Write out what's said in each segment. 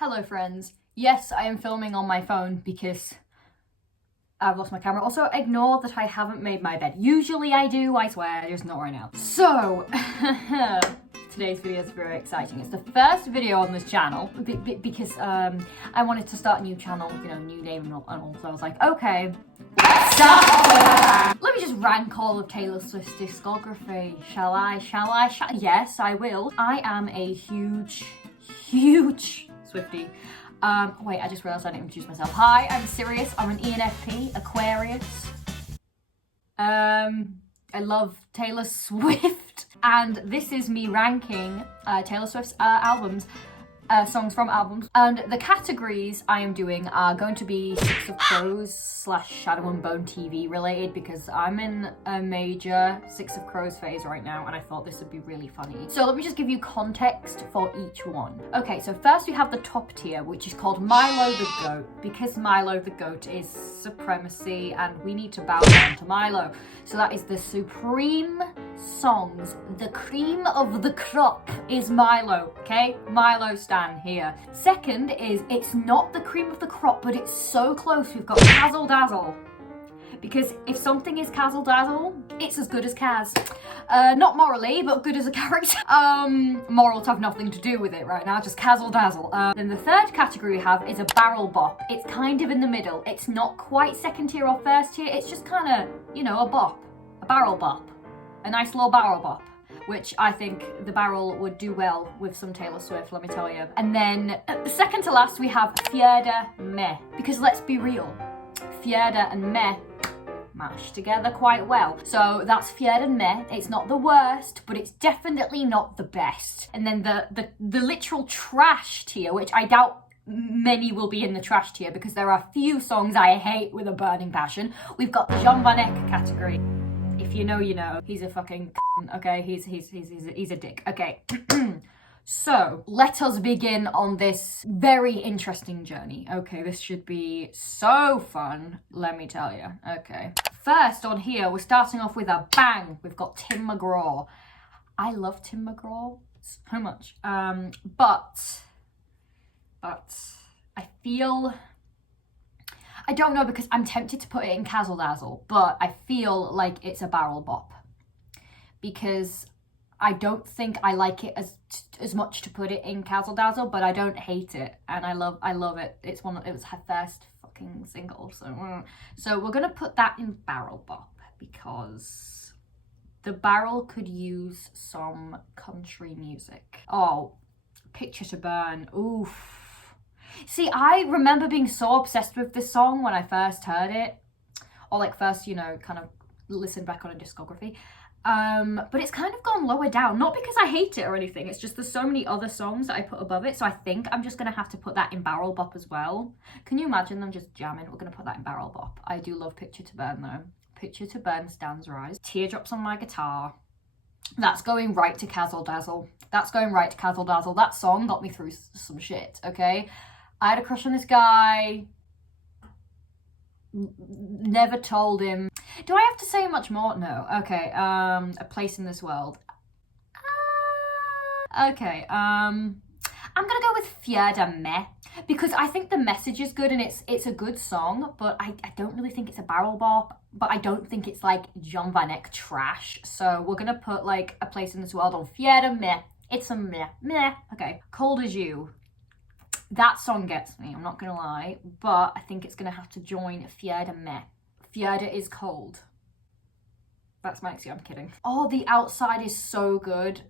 Hello friends. Yes, I am filming on my phone because I've lost my camera. Also, ignore that I haven't made my bed. Usually I do, I swear, just not right now. So, today's video is very exciting. It's the first video on this channel because I wanted to start a new channel, you know, new name and all. So I was like, okay, let's start. Let me just rank all of Taylor Swift's discography. Shall I? Yes, I will. I am a huge Swiftie. Wait, I just realised I didn't introduce myself. Hi, I'm Sirius. I'm an ENFP, Aquarius. I love Taylor Swift. And this is me ranking Taylor Swift's songs from albums. And the categories I am doing are going to be Six of Crows / Shadow and Bone TV related because I'm in a major Six of Crows phase right now and I thought this would be really funny. So let me just give you context for each one. Okay, so first we have the top tier, which is called Milo the Goat, because Milo the Goat is supremacy and we need to bow down to Milo. So that is the supreme songs. The cream of the crop is Milo, okay? Milo stan here. Second is, it's not the cream of the crop, but it's so close. We've got Kazzle Dazzle. Because if something is Kazzle Dazzle, it's as good as Kaz. Not morally, but good as a character. Morals have nothing to do with it right now, just Kazzle Dazzle. Then the third category we have is a barrel bop. It's kind of in the middle. It's not quite second tier or first tier. It's just kind of, you know, a bop. A barrel bop. A nice little barrel bop, which I think the barrel would do well with some Taylor Swift, let me tell you. And then second to last, we have Fjerde Meh. Because let's be real, Fjerde and Meh mash together quite well. So that's Fjerde Meh. It's not the worst, but it's definitely not the best. And then the literal trash tier, which I doubt many will be in the trash tier because there are few songs I hate with a burning passion. We've got the John Van Eck category. If you know, you know. He's a fucking okay? He's a dick. Okay. So, let us begin on this very interesting journey. Okay, this should be so fun, let me tell you. Okay. First on here, we're starting off with a bang. We've got Tim McGraw. I love Tim McGraw so much. But I feel... I don't know because I'm tempted to put it in Kazzle Dazzle, but I feel like it's a barrel bop because I don't think I like it as much to put it in Kazzle Dazzle, but I don't hate it and I love it. It was her first fucking single, so we're gonna put that in barrel bop because the barrel could use some country music. Oh, Picture to Burn. Oof. See, I remember being so obsessed with this song when I first heard it, or like first, you know, kind of listened back on a discography. But it's kind of gone lower down, not because I hate it or anything. It's just there's so many other songs that I put above it. So I think I'm just gonna have to put that in barrel bop as well. Can you imagine them just jamming? We're gonna put that in barrel bop. I do love Picture to Burn though. Picture to Burn stands rise. Teardrops on My Guitar. That's going right to Kazzle Dazzle. That's going right to Kazzle Dazzle. That song got me through some shit, okay? I had a crush on this guy. Never told him. Do I have to say much more? No. Okay. A Place in This World. Okay. I'm gonna go with Fjerde Meh because I think the message is good and it's a good song, but I don't really think it's a barrel bop. But I don't think it's like John Van Eck trash. So we're gonna put like A Place in This World on Fjerde Meh. It's a meh. Okay. Cold as You. That song gets me, I'm not gonna lie, but I think it's gonna have to join Fjerde Meh. Fjerde is cold. That's my excuse, I'm kidding. Oh, The Outside is so good.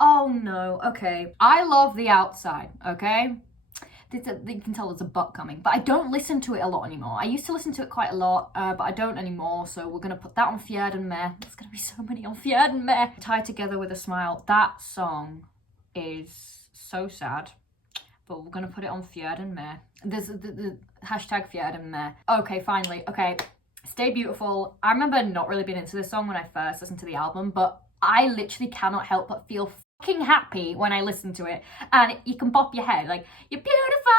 Oh no, okay. I love The Outside, okay? You can tell there's a butt coming, but I don't listen to it a lot anymore. I used to listen to it quite a lot, but I don't anymore, so we're gonna put that on Fjerde Meh. There's gonna be so many on Fjerde Meh. Tied Together with a Smile. That song is so sad. But we're gonna put it on Fjerde Meh. There's the hashtag Fjerde Meh. Okay, finally. Okay, Stay Beautiful. I remember not really being into this song when I first listened to the album, but I literally cannot help but feel fucking happy when I listen to it. And you can bop your head like, you're beautiful,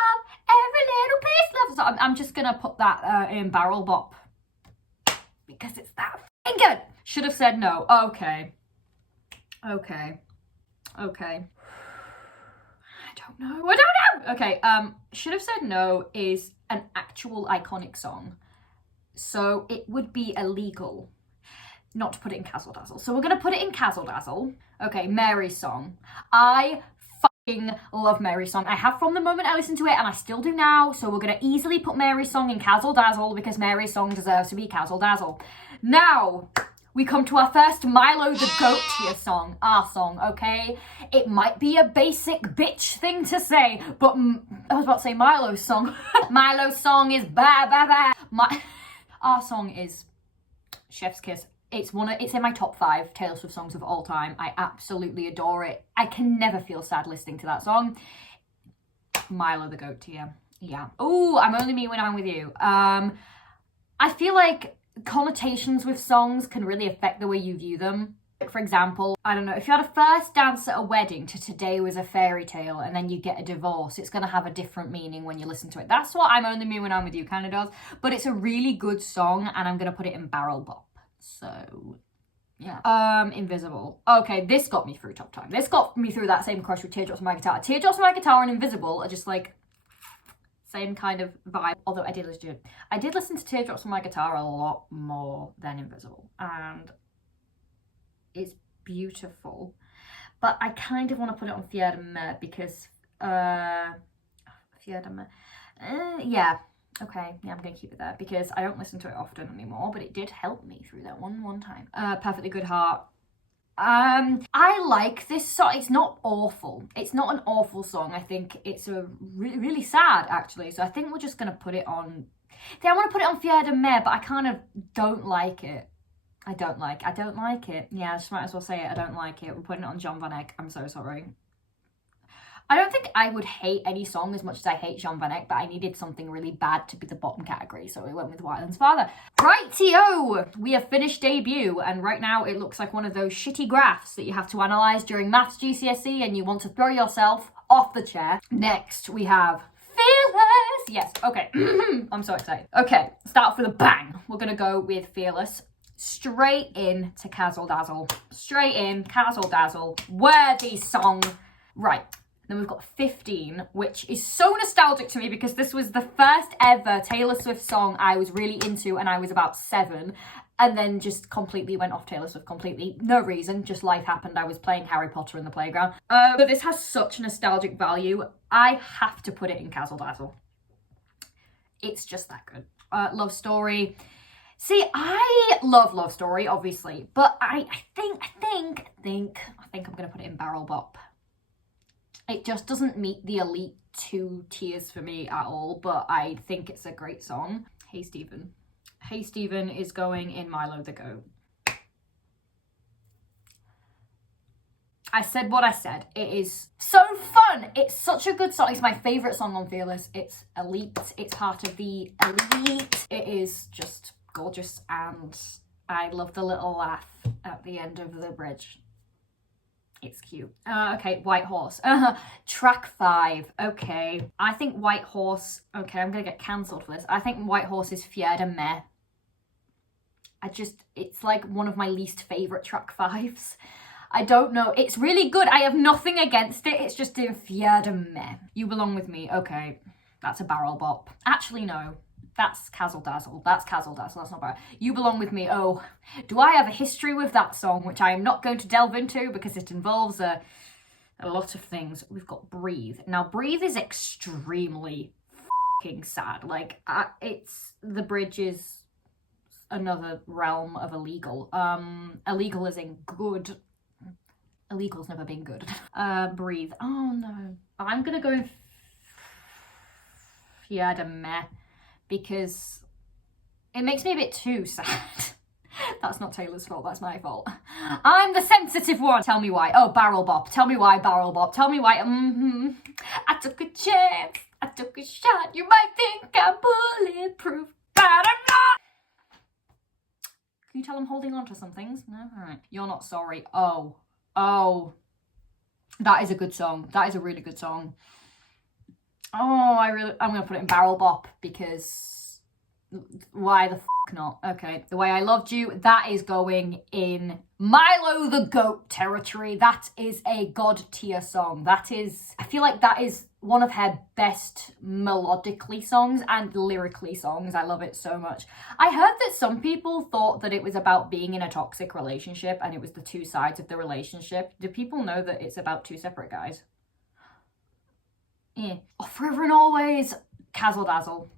every little piece loves. So I'm just gonna put that in barrel bop because it's that fucking good. Should have said no. Okay. know. I don't know. Okay, Should Have Said No is an actual iconic song. So it would be illegal not to put it in Cazzle Dazzle. So we're going to put it in Cazzle Dazzle. Okay, Mary's song. I fucking love Mary's song. I have from the moment I listened to it, and I still do now. So we're going to easily put Mary's song in Cazzle Dazzle because Mary's song deserves to be Cazzle Dazzle. Now, we come to our first Milo the Goat tier song. Our song, okay? It might be a basic bitch thing to say, but I was about to say Milo's song. Milo's song is ba ba ba. Our song is Chef's Kiss. It's in my top 5 Taylor Swift songs of all time. I absolutely adore it. I can never feel sad listening to that song. Milo the Goat tier. Yeah. Oh, I'm only me when I'm with you. I feel like connotations with songs can really affect the way you view them. Like, for example, I don't know, if you had a first dance at a wedding to Today Was a Fairy Tale and then you get a divorce, it's going to have a different meaning when you listen to it. That's what I'm only me when I'm with you kind of does. But it's a really good song, and I'm going to put it in Barrel Bop. So, yeah. Invisible. Okay, this got me through top time. This got me through that same crush with Teardrops on My Guitar. Teardrops on My Guitar and Invisible are just like same kind of vibe. Although I did listen to Teardrops on My Guitar a lot more than Invisible, and it's beautiful. But I kind of want to put it on Fier de Me because Fier de Me. Yeah. Okay, yeah, I'm going to keep it there because I don't listen to it often anymore, but it did help me through that one time. Perfectly Good Heart. I like this song. It's not awful. It's not an awful song. I think it's a really sad, actually. So I think we're just going to put it on... I want to put it on Fier de Me, but I kind of don't like it. I don't like it. Yeah, I just might as well say it. I don't like it. We're putting it on John Van Eyck. I'm so sorry. I don't think I would hate any song as much as I hate Jean Van Eyck, but I needed something really bad to be the bottom category, so we went with Wyland's Father. Rightio! We have finished debut, and right now it looks like one of those shitty graphs that you have to analyse during maths GCSE and you want to throw yourself off the chair. Next, we have Fearless! Yes, okay. I'm so excited. Okay, start off with a bang. We're going to go with Fearless. Straight in to Cazzle Dazzle. Straight in, Cazzle Dazzle. Worthy song. Right. Then we've got 15, which is so nostalgic to me because this was the first ever Taylor Swift song I was really into, and I was about 7, and then just completely went off Taylor Swift completely. No reason, just life happened. I was playing Harry Potter in the playground. But this has such nostalgic value. I have to put it in Cazzle Dazzle. It's just that good. Love Story. See, I love Love Story, obviously, but I think I'm gonna put it in Barrel Bop. It just doesn't meet the elite 2 tiers for me at all, but I think it's a great song. Hey Stephen. Hey Stephen is going in Milo the Goat. I said what I said. It is so fun. It's such a good song. It's my favourite song on Fearless. It's elite. It's part of the elite. It is just gorgeous, and I love the little laugh at the end of the bridge. It's cute. Okay, White Horse. Track 5. Okay. I think White Horse... Okay, I'm going to get cancelled for this. I think White Horse is Fier de Me. It's like one of my least favourite track 5s. I don't know. It's really good. I have nothing against it. It's just in Fier de Me. You Belong With Me. Okay. That's a Barrel Bop. Actually, no. That's Cazzle Dazzle. That's Cazzle Dazzle. That's not bad. You Belong With Me. Oh, do I have a history with that song, which I am not going to delve into because it involves a lot of things. We've got Breathe. Now, Breathe is extremely fucking sad. Like, the bridge is another realm of illegal. Illegal is in good. Illegal's never been good. Breathe. Oh, no. I'm going to go in Fier de Me, because it makes me a bit too sad. That's not Taylor's fault, that's my fault. I'm the sensitive one. Tell me why. Oh, Barrel Bop. Tell me why, Barrel Bop. Tell me why. I took a chance. I took a shot. You might think I'm bulletproof, but I'm not. Can you tell I'm holding on to some things? No? All right. You're Not Sorry. Oh. That is a good song. That is a really good song. Oh, I'm going to put it in Barrel Bop because why the not. Okay, The Way I Loved You, that is going in Milo the Goat territory. That is a god tier song. That is, I feel like that is one of her best melodically songs and lyrically songs. I love it so much. I heard that some people thought that it was about being in a toxic relationship and it was the two sides of the relationship. Do people know that it's about two separate guys? Yeah. Oh, Forever and Always, Cazzle Dazzle.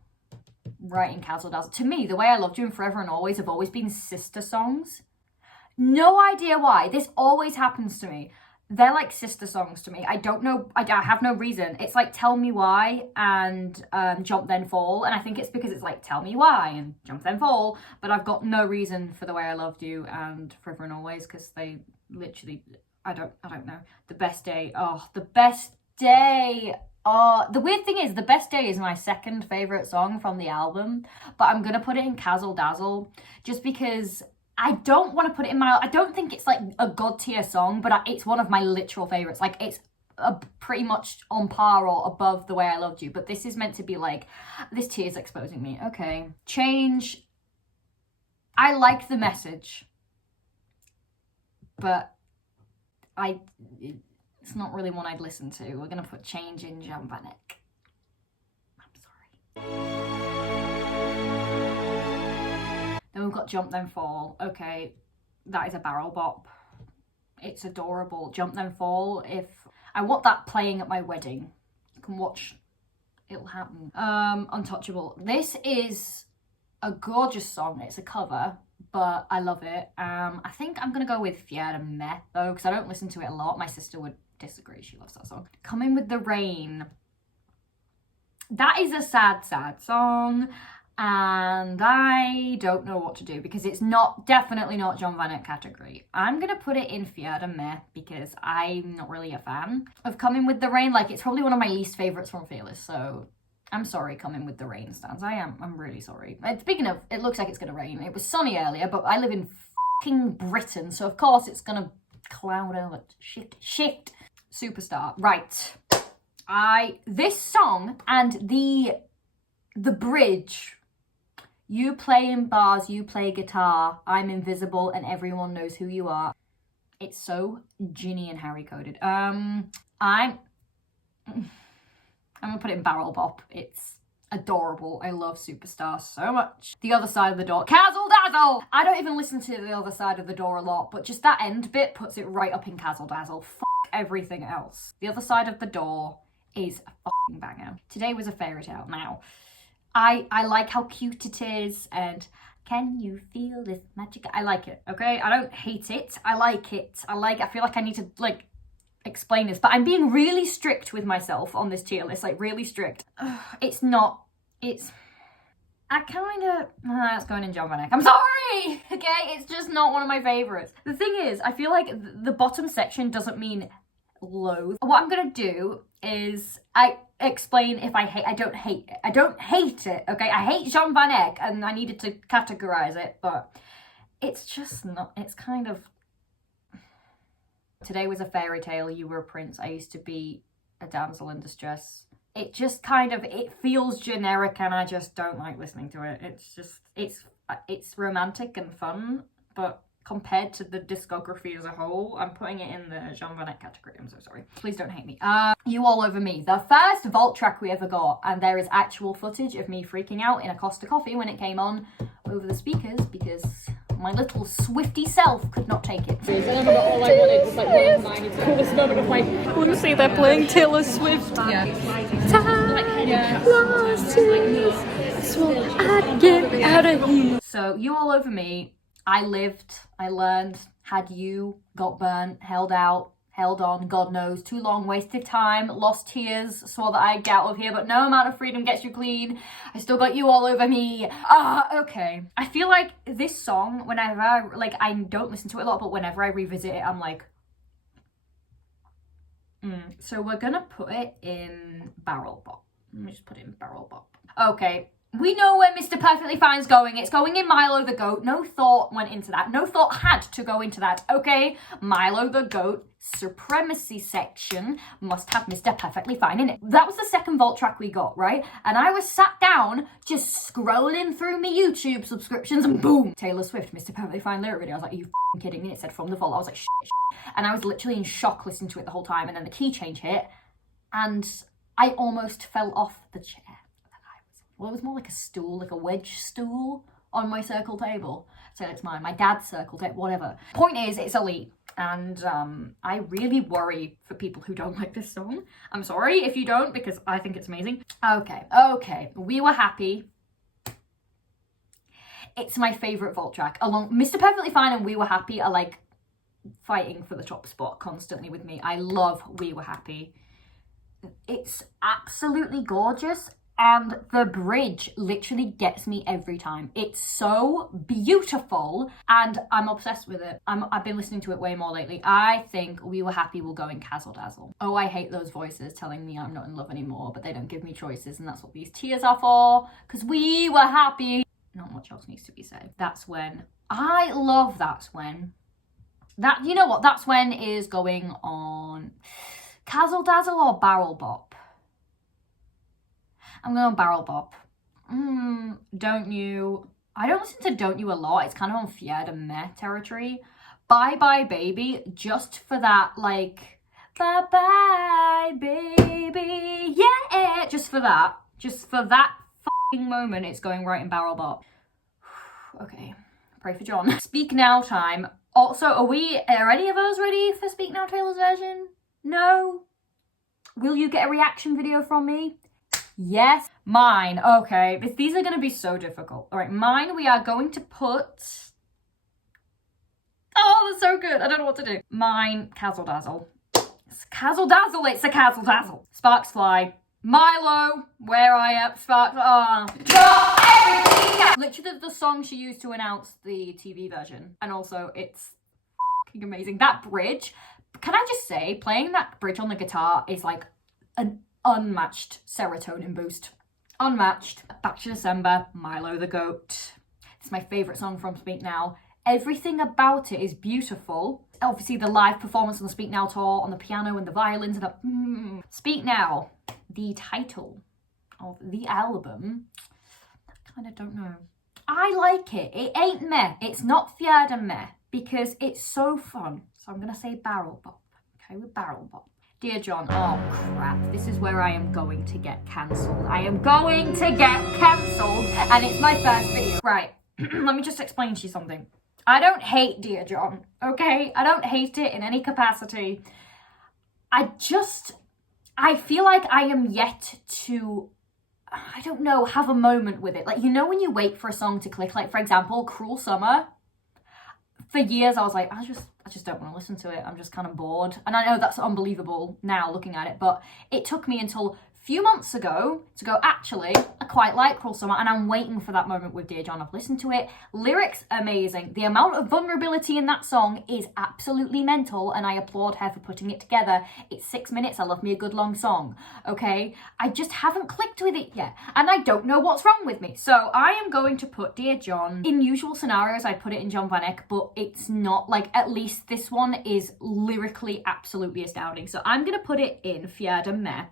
Right in Cazzle Dazzle. To me, The Way I Loved You and Forever and Always have always been sister songs. No idea why. This always happens to me. They're like sister songs to me. I don't know. I have no reason. It's like Tell Me Why and Jump Then Fall. And I think it's because it's like Tell Me Why and Jump Then Fall. But I've got no reason for The Way I Loved You and Forever and Always because they literally, I don't know. The Best Day. Oh, The Best Day. The weird thing is, The Best Day is my second favourite song from the album, but I'm going to put it in Cazzle Dazzle just because I don't want to put it in my... I don't think it's like a god tier song, but it's one of my literal favourites. Like, it's pretty much on par or above The Way I Loved You, but this is meant to be like, this tier's exposing me. Okay. Change. I like the message, but it's not really one I'd listen to. We're going to put Change in Jan Van Eyck. I'm sorry. Then we've got Jump Then Fall. Okay, that is a barrel bop. It's adorable. Jump Then Fall. If I want that playing at my wedding, you can watch. It'll happen. Untouchable. This is a gorgeous song. It's a cover, but I love it. I think I'm going to go with Fiera Meh, though, because I don't listen to it a lot. My sister would disagree. She loves that song. Coming with the Rain. That is a sad song, and I don't know what to do because it's definitely not Jan Van Eyck category. I'm gonna put it in Fiera Meh because I'm not really a fan of Coming with the Rain. Like, it's probably one of my least favorites from Fearless, so I'm sorry, Coming with the Rain stands. I'm really sorry. Speaking of, it looks like it's gonna rain. It was sunny earlier, but I live in fucking Britain, so of course it's gonna cloud over. Shift. Superstar. Right. This song and the bridge. You play in bars, you play guitar, I'm invisible and everyone knows who you are. It's so Ginny and Harry coded. I'm gonna put it in barrel bop. It's adorable. I love Superstar so much. The Other Side of the Door. Cazzle Dazzle! I don't even listen to The Other Side of the Door a lot, but just that end bit puts it right up in Cazzle Dazzle. Everything else. The Other Side of the Door is a fucking banger. Today Was a Fairy Tale. Now, I like how cute it is, and can you feel this magic? I like it, okay? I don't hate it. I like it. I feel like I need to, like, explain this, but I'm being really strict with myself on this tier list, like, really strict. It's going in Jan Van Eyck. I'm sorry! Okay, it's just not one of my favourites. The thing is, I feel like the bottom section doesn't mean loathe. What I'm gonna do is I explain if I don't hate it. I don't hate it, okay? I hate Jan Van Eyck and I needed to categorise it, but it's just not, it's kind of... Today Was a Fairy Tale, You Were a Prince, I Used to Be a Damsel in Distress. It just kind of, it feels generic and I just don't like listening to it. It's just, it's romantic and fun, but compared to the discography as a whole, I'm putting it in the Jan Van Eyck category. I'm so sorry. Please don't hate me. You All Over Me, the first vault track we ever got, and there is actual footage of me freaking out in a Costa Coffee when it came on over the speakers because my little Swiftie self could not take it. All I wanted was like one of mine. It's the coolest moment of my... Honestly, they're playing Taylor Swift. Yeah. Lost you, so I'd get out of here. So, You All Over Me, I lived, I learned, had you, got burnt, held out, held on, God knows, too long, wasted time, lost tears, swore that I'd get out of here, but no amount of freedom gets you clean. I still got you all over me. Okay. I feel like this song, whenever, I don't listen to it a lot, but whenever I revisit it, I'm like, So we're gonna put it in barrel bop. Let me just put it in barrel bop. Okay. We know where Mr. Perfectly Fine's going. It's going in Milo the Goat. No thought went into that. No thought had to go into that. Okay, Milo the Goat supremacy section must have Mr. Perfectly Fine in it. That was the second vault track we got, right? And I was sat down just scrolling through my YouTube subscriptions and boom, Taylor Swift, Mr. Perfectly Fine lyric video. I was like, are you f***ing kidding me? It said from the vault. I was like, shit. And I was literally in shock listening to it the whole time. And then the key change hit and I almost fell off the chair. Well, it was more like a stool, like a wedge stool on my circle table. So it's mine, my dad's circle table, whatever. Point is, it's elite. And I really worry for people who don't like this song. I'm sorry if you don't, because I think it's amazing. Okay. We Were Happy. It's my favourite vault track. Along Mr. Perfectly Fine and We Were Happy are like fighting for the top spot constantly with me. I love We Were Happy. It's absolutely gorgeous. And the bridge literally gets me every time. It's so beautiful and I'm obsessed with it. I've been listening to it way more lately. I think We Were Happy will go in Cazzle Dazzle. Oh, I hate those voices telling me I'm not in love anymore, but they don't give me choices and that's what these tears are for. Because we were happy. Not much else needs to be said. That's When. I love That's When. That, you know what? That's When is going on Cazzle Dazzle or Barrel Bop? I'm going Barrel Bop. Don't You. I don't listen to Don't You a lot. It's kind of on Fied and Meh territory. Bye Bye Baby, just for that, like, bye bye baby, yeah. Just for that fucking moment, it's going right in Barrel Bop. Okay, pray for John. Speak Now time. Also, are any of us ready for Speak Now Taylor's version? No? Will you get a reaction video from me? Yes. Mine. Okay. These are going to be so difficult. All right. Mine, we are going to put... Oh, that's so good. I don't know what to do. Mine, Cazzle Dazzle. It's Cazzle Dazzle. It's a Cazzle Dazzle. Sparks Fly. Milo, Where I Am. Sparks... Oh. Literally the song she used to announce the TV version. And also, it's fucking amazing. That bridge. Can I just say, playing that bridge on the guitar is like an unmatched serotonin boost. Unmatched. Back to December, Milo the Goat. It's my favourite song from Speak Now. Everything about it is beautiful. Obviously the live performance on the Speak Now tour, on the piano and the violins and the... Speak Now, the title of the album, I kind of don't know. I like it. It ain't meh. It's not Fiad and Meh because it's so fun. So I'm going to say Barrel Bop. Okay, with Barrel Bop. Dear John, oh crap, this is where I am going to get cancelled. I am going to get cancelled, and it's my first video. Right, let me just explain to you something. I don't hate Dear John, okay? I don't hate it in any capacity. I feel like I am yet to, I don't know, have a moment with it. Like, you know when you wait for a song to click, like for example, Cruel Summer? For years I was like, I just don't want to listen to it. I'm just kind of bored. And I know that's unbelievable now looking at it, but it took me until a few months ago to go, actually, I quite like Cruel Summer and I'm waiting for that moment with Dear John. I've listened to it. Lyrics, amazing. The amount of vulnerability in that song is absolutely mental and I applaud her for putting it together. It's 6 minutes. I love me a good long song, okay? I just haven't clicked with it yet and I don't know what's wrong with me. So I am going to put Dear John. In usual scenarios, I'd put it in John Van Eyck, but it's not. Like, at least this one is lyrically absolutely astounding. So I'm going to put it in Fiad and Meh,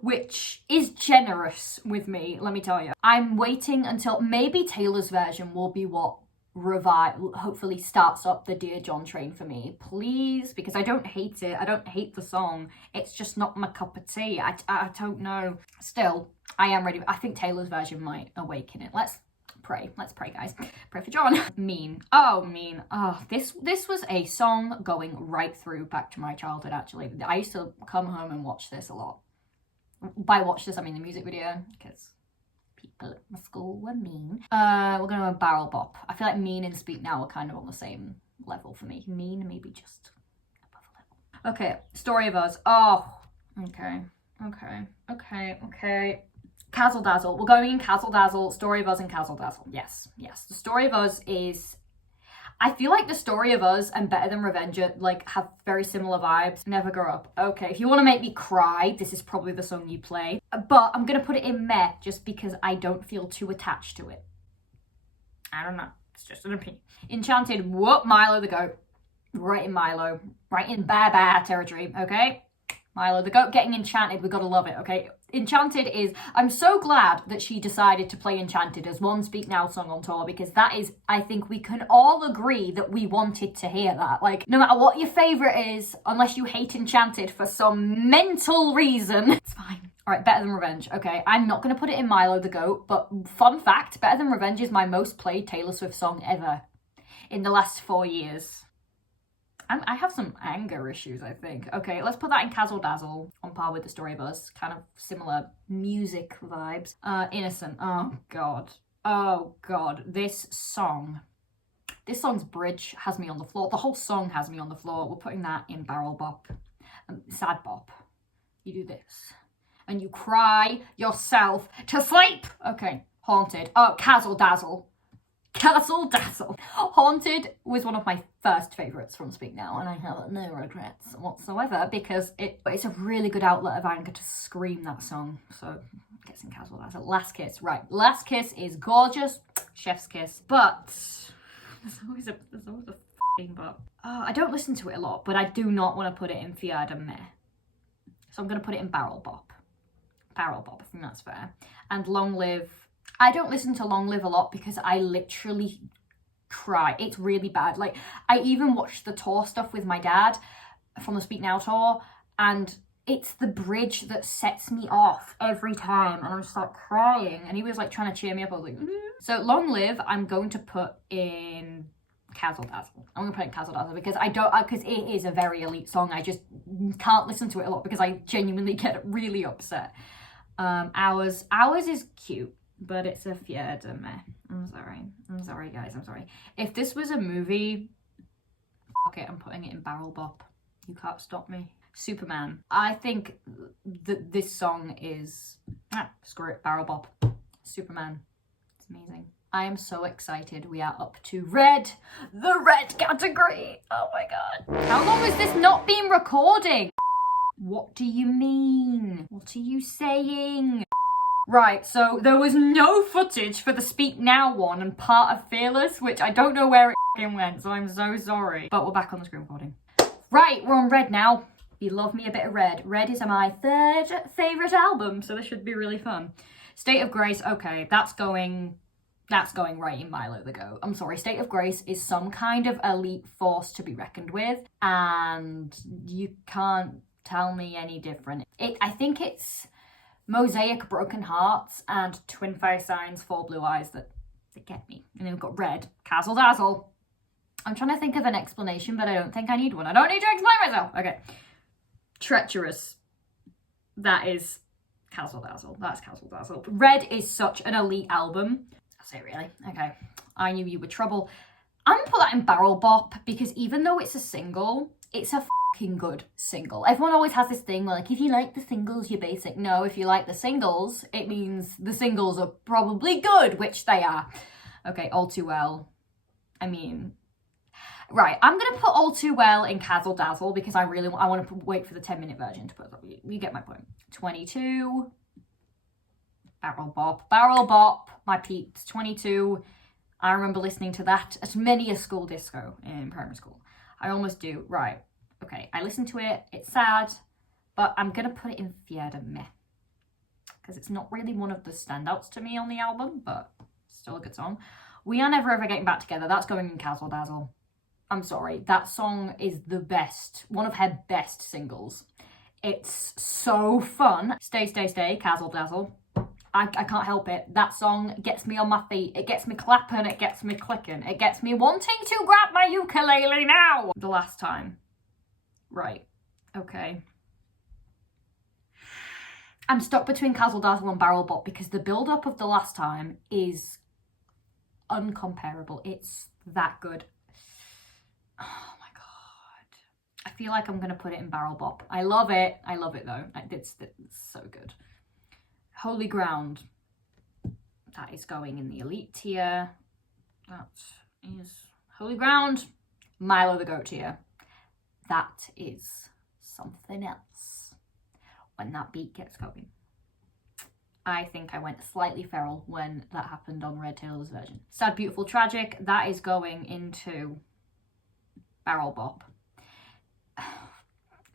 which is generous with me, let me tell you. I'm waiting until maybe Taylor's version will be what hopefully starts up the Dear John train for me, please, because I don't hate it. I don't hate the song. It's just not my cup of tea. I don't know. Still, I am ready. I think Taylor's version might awaken it. Let's pray, guys. Pray for John. Mean. Oh, Mean. Oh, this was a song going right through back to my childhood, actually. I used to come home and watch this a lot. By watch this, I mean the music video, because people at my school were mean. We're going to go Barrel Bop. I feel like Mean and Speak Now are kind of on the same level for me. Mean, maybe just above a level. Okay, Story of Us. Oh, okay. Cazzle Dazzle. We're going in Cazzle Dazzle. Story of Us and Cazzle Dazzle. Yes. The Story of Us is... I feel like The Story of Us and Better Than Revenge are, like, have very similar vibes. Never Grow Up. Okay, if you want to make me cry, this is probably the song you play. But I'm gonna put it in meh just because I don't feel too attached to it. I don't know. It's just an opinion. Enchanted. Whoop, Milo the Goat. Right in Milo. Right in Bear territory, okay? Milo the Goat getting Enchanted. We gotta love it, okay? Enchanted is... I'm so glad that she decided to play Enchanted as one Speak Now song on tour, because that is... I think we can all agree that we wanted to hear that. Like, no matter what your favourite is, unless you hate Enchanted for some mental reason, it's fine. Alright, Better Than Revenge. Okay, I'm not going to put it in Milo the Goat, but fun fact, Better Than Revenge is my most played Taylor Swift song ever in the last 4 years. I have some anger issues, I think. Okay, let's put that in Cazzle Dazzle, on par with The Story of Us. Kind of similar music vibes. Innocent. Oh, God. Oh, God. This song's bridge has me on the floor. The whole song has me on the floor. We're putting that in Barrel Bop. Sad Bop. You do this. And you cry yourself to sleep. Okay, Haunted. Oh, Cazzle Dazzle. Cazzle Dazzle. Haunted was one of my first favourites from Speak Now, and I have no regrets whatsoever because it's a really good outlet of anger to scream that song. So it gets in Cazzle Dazzle. Last Kiss. Right. Last Kiss is gorgeous. Chef's Kiss. But there's always a f***ing but. I don't listen to it a lot, but I do not want to put it in Fiada Meh. So I'm going to put it in Barrel Bop. Barrel Bop, I think that's fair. And Long Live. I don't listen to Long Live a lot because I literally cry. It's really bad. Like, I even watched the tour stuff with my dad from the Speak Now tour, and it's the bridge that sets me off every time, and I just start crying. And he was like trying to cheer me up. I was like, So Long Live, I'm going to put in Cazzle Dazzle. I'm going to put in Cazzle Dazzle because because it is a very elite song. I just can't listen to it a lot because I genuinely get really upset. Hours is cute, but it's a Fiada Meh. I'm sorry guys, I'm sorry. If this was a movie, okay, I'm putting it in Barrel Bop. You can't stop me. Superman. I think that this song is, screw it, Barrel Bop. Superman. It's amazing. I am so excited. We are up to red, the red category. Oh my God. How long has this not been recording? What do you mean? What are you saying? Right, so there was no footage for the Speak Now one and part of Fearless, which I don't know where it f***ing went, so I'm so sorry. But we're back on the screen recording. Right, we're on red now. You love me a bit of red. Red is my third favourite album, so this should be really fun. State of Grace, okay, that's going right in Milo the Goat. I'm sorry, State of Grace is some kind of elite force to be reckoned with, and you can't tell me any different. I think it's Mosaic Broken Hearts and Twin Fire Signs Four Blue Eyes that get me. And then we've got red, Cazzle Dazzle. I'm trying to think of an explanation, but I don't think I need one. I don't need to explain myself. Okay. Treacherous. That is Cazzle Dazzle. That's Cazzle Dazzle. Red is such an elite album. That's it, really. Okay. I Knew You Were Trouble. I'm gonna put that in Barrel Bop because even though it's a single, it's a fucking good single. Everyone always has this thing where, like, if you like the singles, you're basic. No, if you like the singles, it means the singles are probably good, which they are. Okay, All Too Well. I mean, right, I'm going to put All Too Well in Cazzle Dazzle because I want to wait for the 10-minute version to put that. You get my point. 22. Barrel Bop, my peeps. 22. I remember listening to that at many a school disco in primary school. I almost do. Right. Okay, I listened to it. It's sad, but I'm going to put it in Fiada Meh because it's not really one of the standouts to me on the album, but still a good song. We Are Never Ever Getting Back Together. That's going in Cazzle Dazzle. I'm sorry. That song is the best. One of her best singles. It's so fun. Stay, Cazzle Dazzle. I can't help it. That song gets me on my feet. It gets me clapping. It gets me clicking. It gets me wanting to grab my ukulele now. The Last Time. Right. Okay. I'm stuck between Cazzle Dazzle and Barrel Bop because the build-up of The Last Time is uncomparable. It's that good. Oh my God. I feel like I'm going to put it in Barrel Bop. I love it. I love it though. It's so good. Holy Ground. That is going in the elite tier. That is Holy Ground, Milo the Goat here. That is something else when that beat gets going. I think I went slightly feral when that happened on Red Taylor's version. Sad, Beautiful, Tragic, that is going into Barrel Bop.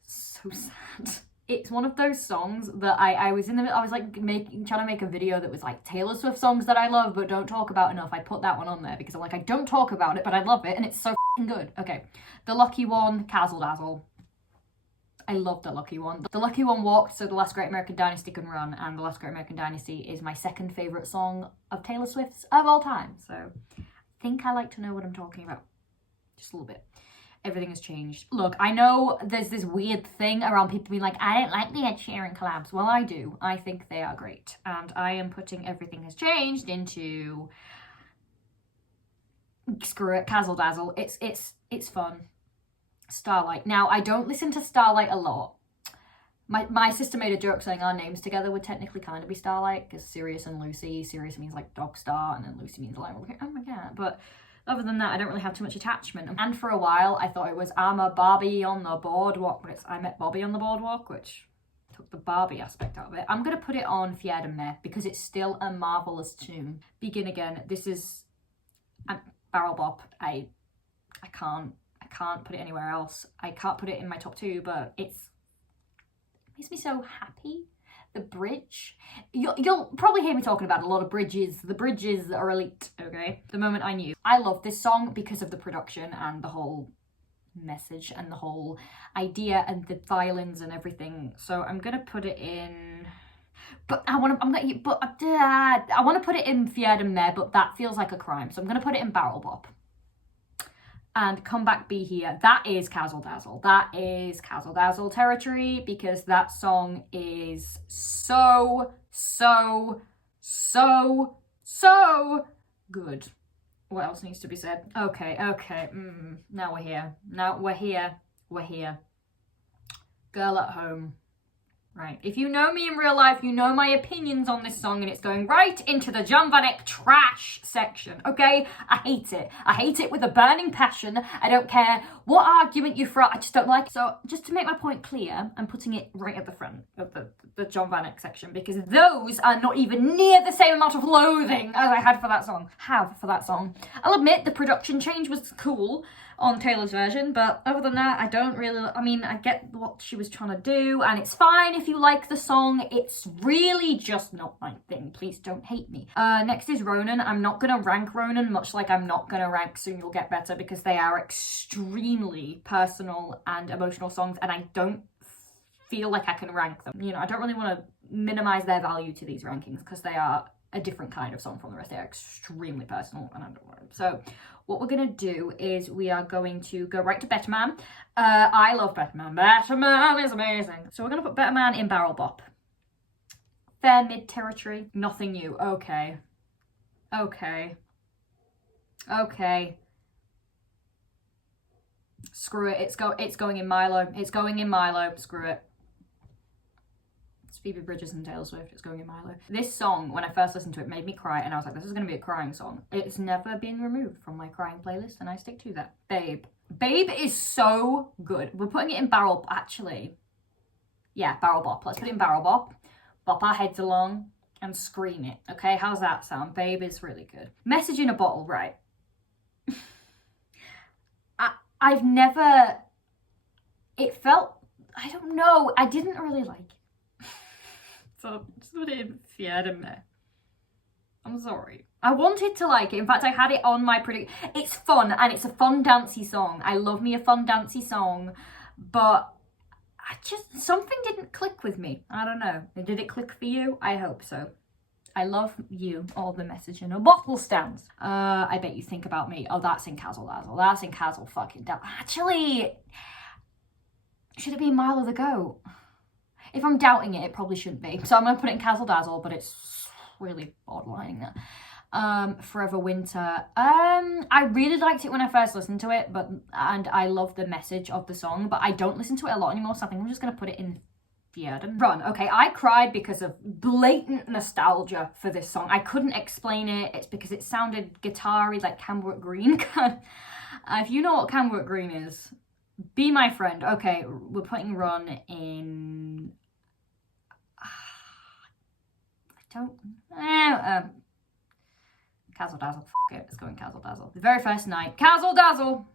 So sad. It's one of those songs that I was in the middle, I was like trying to make a video that was like Taylor Swift songs that I love but don't talk about enough. I put that one on there because I'm like, I don't talk about it, but I love it and it's so f***ing good. Okay, The Lucky One, Cazzle Dazzle. I love The Lucky One. The Lucky One walked so The Last Great American Dynasty can run, and The Last Great American Dynasty is my second favourite song of Taylor Swift's of all time. So I think I like to know what I'm talking about. Just a little bit. Everything has changed. Look, I know there's this weird thing around people being like, I don't like the Ed Sheeran collabs. Well, I do. I think they are great. And I am putting Everything Has Changed into, screw it, Cazzle Dazzle. It's fun. Starlight. Now, I don't listen to Starlight a lot. My sister made a joke saying our names together would technically kind of be Starlight, because Sirius and Lucy. Sirius means like dog star, and then Lucy means lion. Oh my god. But other than that, I don't really have too much attachment. And for a while, I thought it was I'm a Barbie on the boardwalk, but it's I met Bobby on the boardwalk, which took the Barbie aspect out of it. I'm going to put it on Fier de Me because it's still a marvellous tune. Begin Again. This is Barrel Bop. I can't put it anywhere else. I can't put it in my top 2, but it makes me so happy. The bridge, you'll probably hear me talking about a lot of bridges. The bridges are elite, okay? The Moment I Knew. I love this song because of the production and the whole message and the whole idea and the violins and everything. So I'm gonna put it in, but I want to put it in Fier de Me, but that feels like a crime. So I'm gonna put it in Barrel Bop. And Come Back Be Here. That is Cazzle Dazzle. That is Cazzle Dazzle territory because that song is so good. What else needs to be said? Okay. Now we're here. We're here. Girl at Home. Right. If you know me in real life, you know my opinions on this song, and it's going right into the John Van Eyck trash section, okay? I hate it. I hate it with a burning passion. I don't care what argument you throw, I just don't like it. So just to make my point clear, I'm putting it right at the front of the John Van Eyck section, because those are not even near the same amount of loathing as I had for that song. I'll admit the production change was cool on Taylor's version, but other than that, I get what she was trying to do, and it's fine if you like the song. It's really just not my thing. Please don't hate me. Next is Ronan. I'm not gonna rank Ronan, much like I'm not gonna rank Soon You'll Get Better, because they are extremely personal and emotional songs, and I don't feel like I can rank them. You know, I don't really want to minimize their value to these rankings, because they are a different kind of song from the rest. They are extremely personal, and I don't want to. So what we're going to do is we are going to go right to Better Man. I love Better Man. Better Man is amazing. So we're going to put Better Man in Barrel Bop. Fair mid territory. Nothing new. Okay. Screw it. It's going in Milo. It's going in Milo. Screw it. It's Phoebe Bridgers and Taylor Swift. It's going in Milo. This song, when I first listened to it, made me cry, and I was like, this is going to be a crying song. It's never been removed from my crying playlist, and I stick to that. Babe is so good. We're putting it in Barrel, actually. Yeah, Barrel Bop. Let's put it in Barrel Bop. Bop our heads along and scream it. Okay, how's that sound? Babe is really good. Message in a Bottle, right. I've never, it felt, I don't know, I didn't really like it. So just put it in Fier de Me. I'm sorry. I wanted to like it. In fact, I had it on my it's fun, and it's a fun dancey song. I love me a fun dancey song, but something didn't click with me. I don't know. Did it click for you? I hope so. I love you, all the message in a bottle stands. I bet you think about me. Oh, that's in Cazzle Dazzle. That's in Cazzle fucking Dazzle. Actually, should it be Milo the Goat? If I'm doubting it, it probably shouldn't be. So I'm going to put it in Cazzle Dazzle, but it's really borderlining that. Forever Winter. I really liked it when I first listened to it, and I love the message of the song, but I don't listen to it a lot anymore, so I think I'm just going to put it in Run. Okay, I cried because of blatant nostalgia for this song. I couldn't explain it. It's because it sounded guitar-y, like Cambric Green. If you know what Camwood Green is, be my friend. Okay, we're putting Run in... I don't... Cazzle Dazzle. F it, let's go in Cazzle Dazzle. The very first night. Cazzle Dazzle!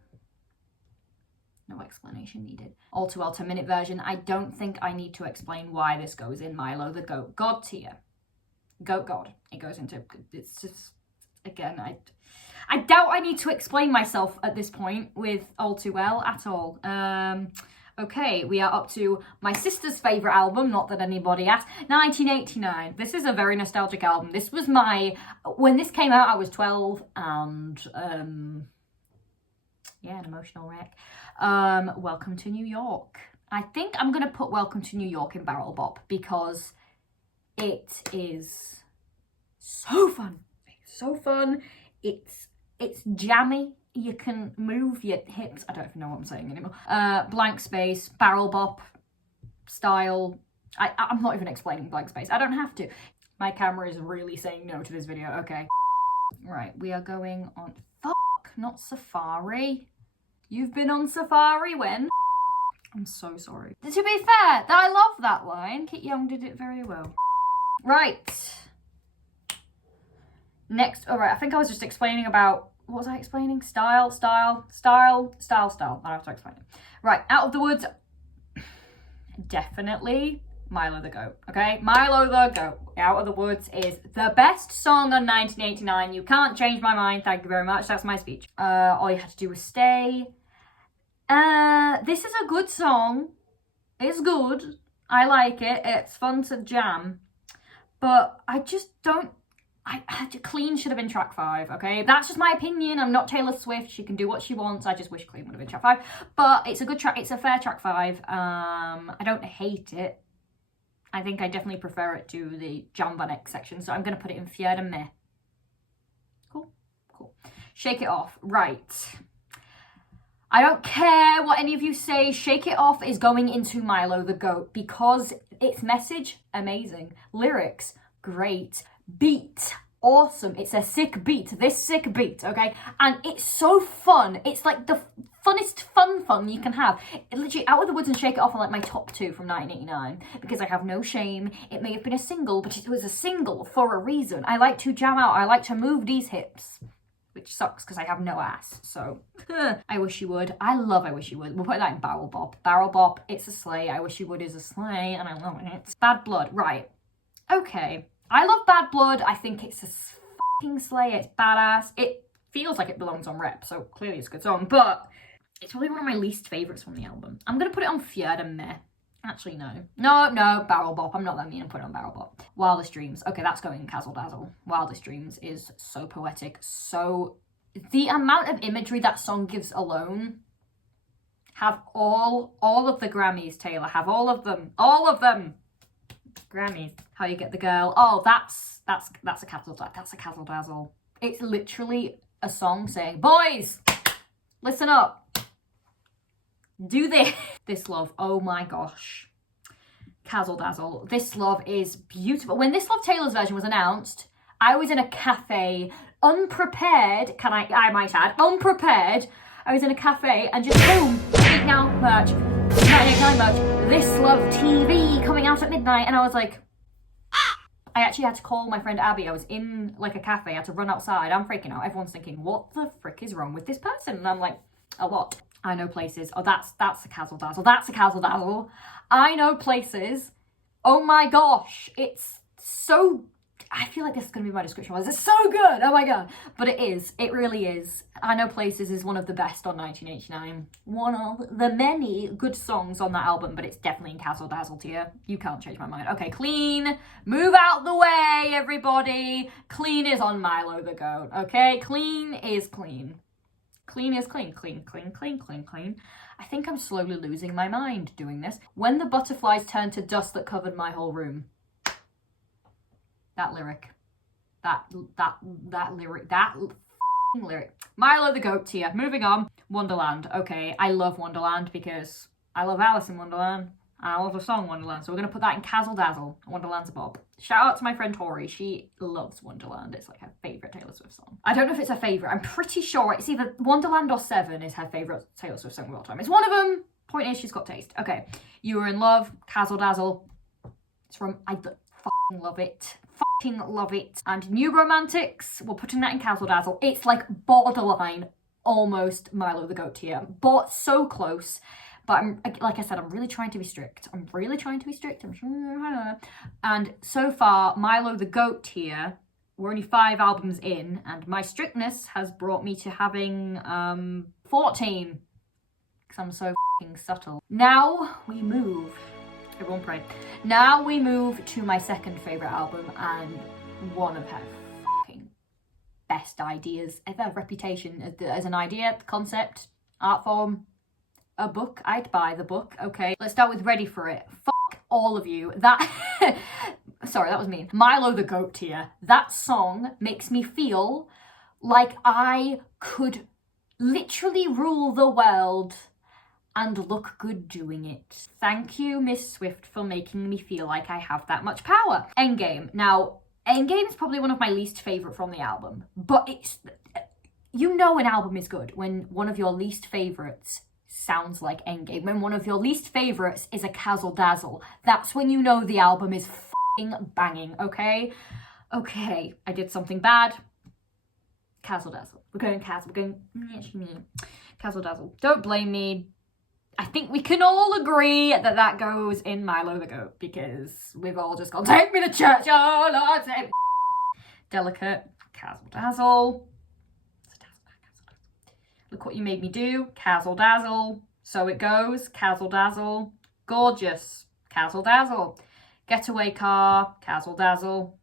No explanation needed. All too well 10-minute version. I don't think I need to explain why this goes in Milo the Goat God tier. Goat God. It goes into... It's just... Again, I doubt I need to explain myself at this point with All Too Well at all. Okay, we are up to my sister's favourite album, not that anybody asked, 1989. This is a very nostalgic album. This was when this came out, I was 12, and, yeah, an emotional wreck. Welcome to New York. I think I'm going to put Welcome to New York in Barrel Bop, because it is so fun. It's so fun. It's jammy. You can move your hips. I don't even know what I'm saying anymore. Blank Space, Barrel Bop style. I'm not even explaining Blank Space. I don't have to. My camera is really saying no to this video. Okay. Right, we are going on... Fuck, not Safari. You've been on Safari when? I'm so sorry. To be fair, I love that line. Kit Young did it very well. Right. Next, all right, I think I was just explaining about... What was I explaining? Style. I have to explain it. Right, Out of the Woods. Definitely Milo the Goat, okay? Milo the Goat. Out of the Woods is the best song on 1989. You can't change my mind. Thank you very much. That's my speech. All you had to do was stay. This is a good song. It's good. I like it. It's fun to jam. But I just don't... Clean should have been track 5, okay? That's just my opinion. I'm not Taylor Swift. She can do what she wants. I just wish Clean would have been track 5. But it's a good track. It's a fair track 5. I don't hate it. I think I definitely prefer it to the Jam Van X section. So I'm going to put it in Fjerde Meh. Cool. Shake It Off. Right. I don't care what any of you say. Shake It Off is going into Milo the Goat because its message, amazing. Lyrics, great. Beat, awesome. It's a sick beat. This sick beat, okay? And it's so fun. It's like the funnest fun you can have. Literally, Out of the Woods and Shake It Off are like my top 2 from 1989 because I have no shame. It may have been a single, but it was a single for a reason. I like to jam out. I like to move these hips, which sucks because I have no ass. So, I Wish You Would. I Wish You Would. We'll put that in Barrel Bop. Barrel Bop, it's a slay. I Wish You Would is a slay, and I love it. Bad Blood, right. Okay. I love Bad Blood. I think it's a fucking slay. It's badass. It feels like it belongs on rep, so clearly it's a good song, but it's probably one of my least favourites from the album. I'm going to put it on Fjerde Meh. Actually, no. No, Barrel Bop. I'm not that mean. I'm putting it on Barrel Bop. Wildest Dreams. Okay, that's going in Cazzle Dazzle. Wildest Dreams is so poetic. So, the amount of imagery that song gives alone, have all of the Grammys, Taylor. Have all of them. All of them. Grammys. How You Get the Girl. Oh, that's a Cazzle Dazzle. That's a Cazzle Dazzle. It's literally a song saying, boys, listen up. Do this. This Love. Oh my gosh. Cazzle Dazzle. This Love is beautiful. When This Love Taylor's version was announced, I was in a cafe, unprepared, I might add, unprepared. I was in a cafe and just boom, Big Now merch. 1989 merch, This Love TV coming out at midnight, and I was like, I actually had to call my friend Abby. I was in like a cafe, I had to run outside. I'm freaking out. Everyone's thinking, what the frick is wrong with this person? And I'm like, a lot. I Know Places. Oh, that's a Cazzle Dazzle. That's a Cazzle Dazzle. I Know Places. Oh my gosh, it's so... I feel like this is going to be my description. It's so good. Oh my god. But it is. It really is. I Know Places is one of the best on 1989. One of the many good songs on that album, but it's definitely in Cazzle Dazzle tier. You can't change my mind. Okay, Clean. Move out the way, everybody. Clean is on Milo the Goat. Okay, Clean is clean. Clean is clean. Clean. I think I'm slowly losing my mind doing this. When the butterflies turned to dust that covered my whole room. That lyric. That lyric. Milo the Goat tier. Moving on. Wonderland. Okay, I love Wonderland because I love Alice in Wonderland. I love the song Wonderland, so we're going to put that in Cazzle Dazzle, Wonderland's a Bob. Shout out to my friend Tori. She loves Wonderland. It's like her favourite Taylor Swift song. I don't know if it's her favourite. I'm pretty sure it's either Wonderland or Seven is her favourite Taylor Swift song of all time. It's one of them. Point is, she's got taste. Okay. You Were in Love, Cazzle Dazzle. It's from, I fucking love it. Fucking love it. And New Romantics, we're putting that in Cazzle Dazzle. It's like borderline, almost Milo the Goat tier. But so close. But like I said, I'm really trying to be strict. And so far, Milo the Goat tier, we're only 5 albums in, and my strictness has brought me to having 14. Because I'm so fucking subtle. Now we move. Everyone pray. Now we move to my second favourite album and one of her fucking best ideas ever. Reputation as an idea, concept, art form. A book. I'd buy the book. Okay, let's start with Ready for It. Fuck all of you. That sorry, that was mean. Milo the Goat tier. That song makes me feel like I could literally rule the world and look good doing it. Thank you, Miss Swift, for making me feel like I have that much power. Endgame. Now, Endgame is probably one of my least favourite from the album, but it's, you know, an album is good when one of your least favourites sounds like Endgame. When one of your least favourites is a Cazzle Dazzle, that's when you know the album is f***ing banging, okay? Okay, I did something bad. Cazzle Dazzle. We're going Cazzle. We're going Cazzle Dazzle. Don't blame me. I think we can all agree that that goes in Milo the Goat because we've all just gone, take me to church, oh Lord, take me. Delicate, Cazzle Dazzle. Look What You Made Me Do, Cazzle Dazzle. So It Goes, Cazzle Dazzle. Gorgeous, Cazzle Dazzle. Getaway Car, Cazzle Dazzle.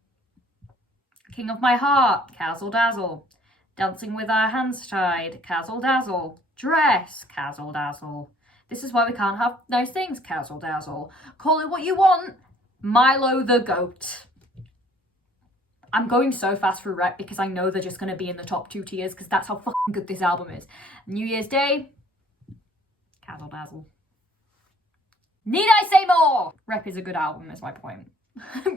King of My Heart, Cazzle Dazzle. Dancing with Our Hands Tied, Cazzle Dazzle. Dress, Cazzle Dazzle. This Is Why We Can't Have Nice Things, Cazzle Dazzle. Call It What You Want, Milo the Goat. I'm going so fast through rep because I know they're just going to be in the top 2 tiers because that's how fucking good this album is. New Year's Day, Cazzle Dazzle. Need I say more? Rep is a good album, is my point.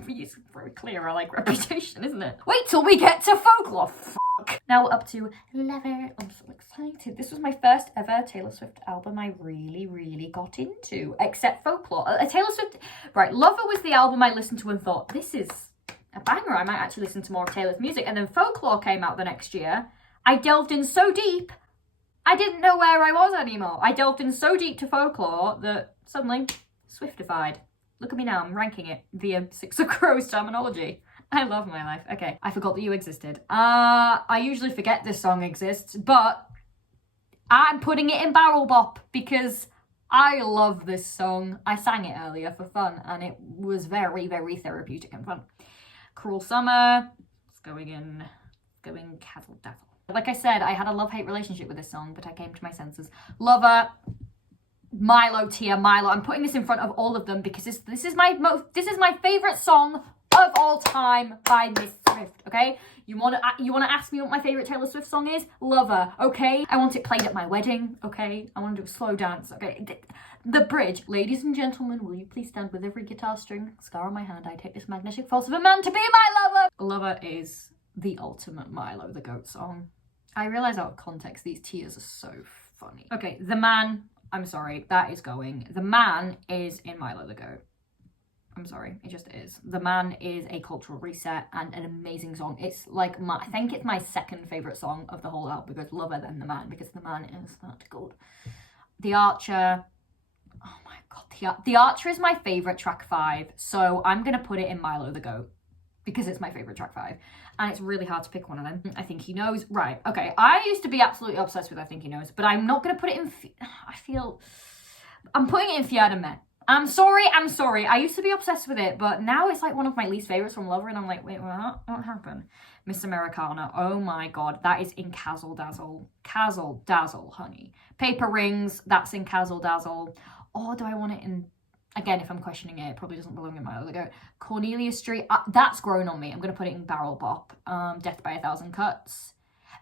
It's very clear, I like Reputation, isn't it? Wait till we get to Folklore, fuck. Now we're up to Lover. I'm so excited. This was my first ever Taylor Swift album I really got into, except Folklore. Taylor Swift, right, Lover was the album I listened to and thought, this is a banger, I might actually listen to more of Taylor's music. And then Folklore came out the next year. I delved in so deep, I didn't know where I was anymore. I delved in so deep to Folklore that suddenly, Swiftified. Look at me now, I'm ranking it via Six of Crows terminology. I love my life. Okay, I forgot that you existed. I usually forget this song exists, but I'm putting it in Barrel Bop because I love this song. I sang it earlier for fun and it was very therapeutic and fun. Cruel Summer, it's going Cazzle Dazzle. Like I said, I had a love-hate relationship with this song, but I came to my senses. Lover, Milo tier, Milo. I'm putting this in front of all of them because this is my favorite song of all time by Miss Swift. Okay, you wanna ask me what my favorite Taylor Swift song is? Lover. Okay, I want it played at my wedding. Okay, I want to do a slow dance. Okay, the bridge. Ladies and gentlemen, will you please stand with every guitar string? Scar on my hand. I take this magnetic force of a man to be my lover. Lover is the ultimate Milo the Goat song. I realize out of context these tiers are so funny. Okay, The Man. I'm sorry, that is going. The Man is in Milo the Goat. I'm sorry, it just is. The Man is a cultural reset and an amazing song. It's like I think it's my second favourite song of the whole album because Lover then The Man, because The Man is that good. The Archer. Oh my god, The Archer is my favourite track 5, so I'm gonna put it in Milo the Goat because it's my favourite track 5. And it's really hard to pick one of them. I Think He Knows. Right, okay. I used to be absolutely obsessed with I Think He Knows, but I'm not going to put it in... I'm putting it in Fiat and Men. I'm sorry. I used to be obsessed with it, but now it's like one of my least favourites from Lover, and I'm like, wait, what happened? Miss Americana. Oh my god, that is in Cazzle Dazzle. Cazzle Dazzle, honey. Paper Rings, that's in Cazzle Dazzle. Or do I want it in... Again, if I'm questioning it, it probably doesn't belong in my other go. Cornelia Street, that's grown on me. I'm going to put it in Barrel Bop. Death by a Thousand Cuts.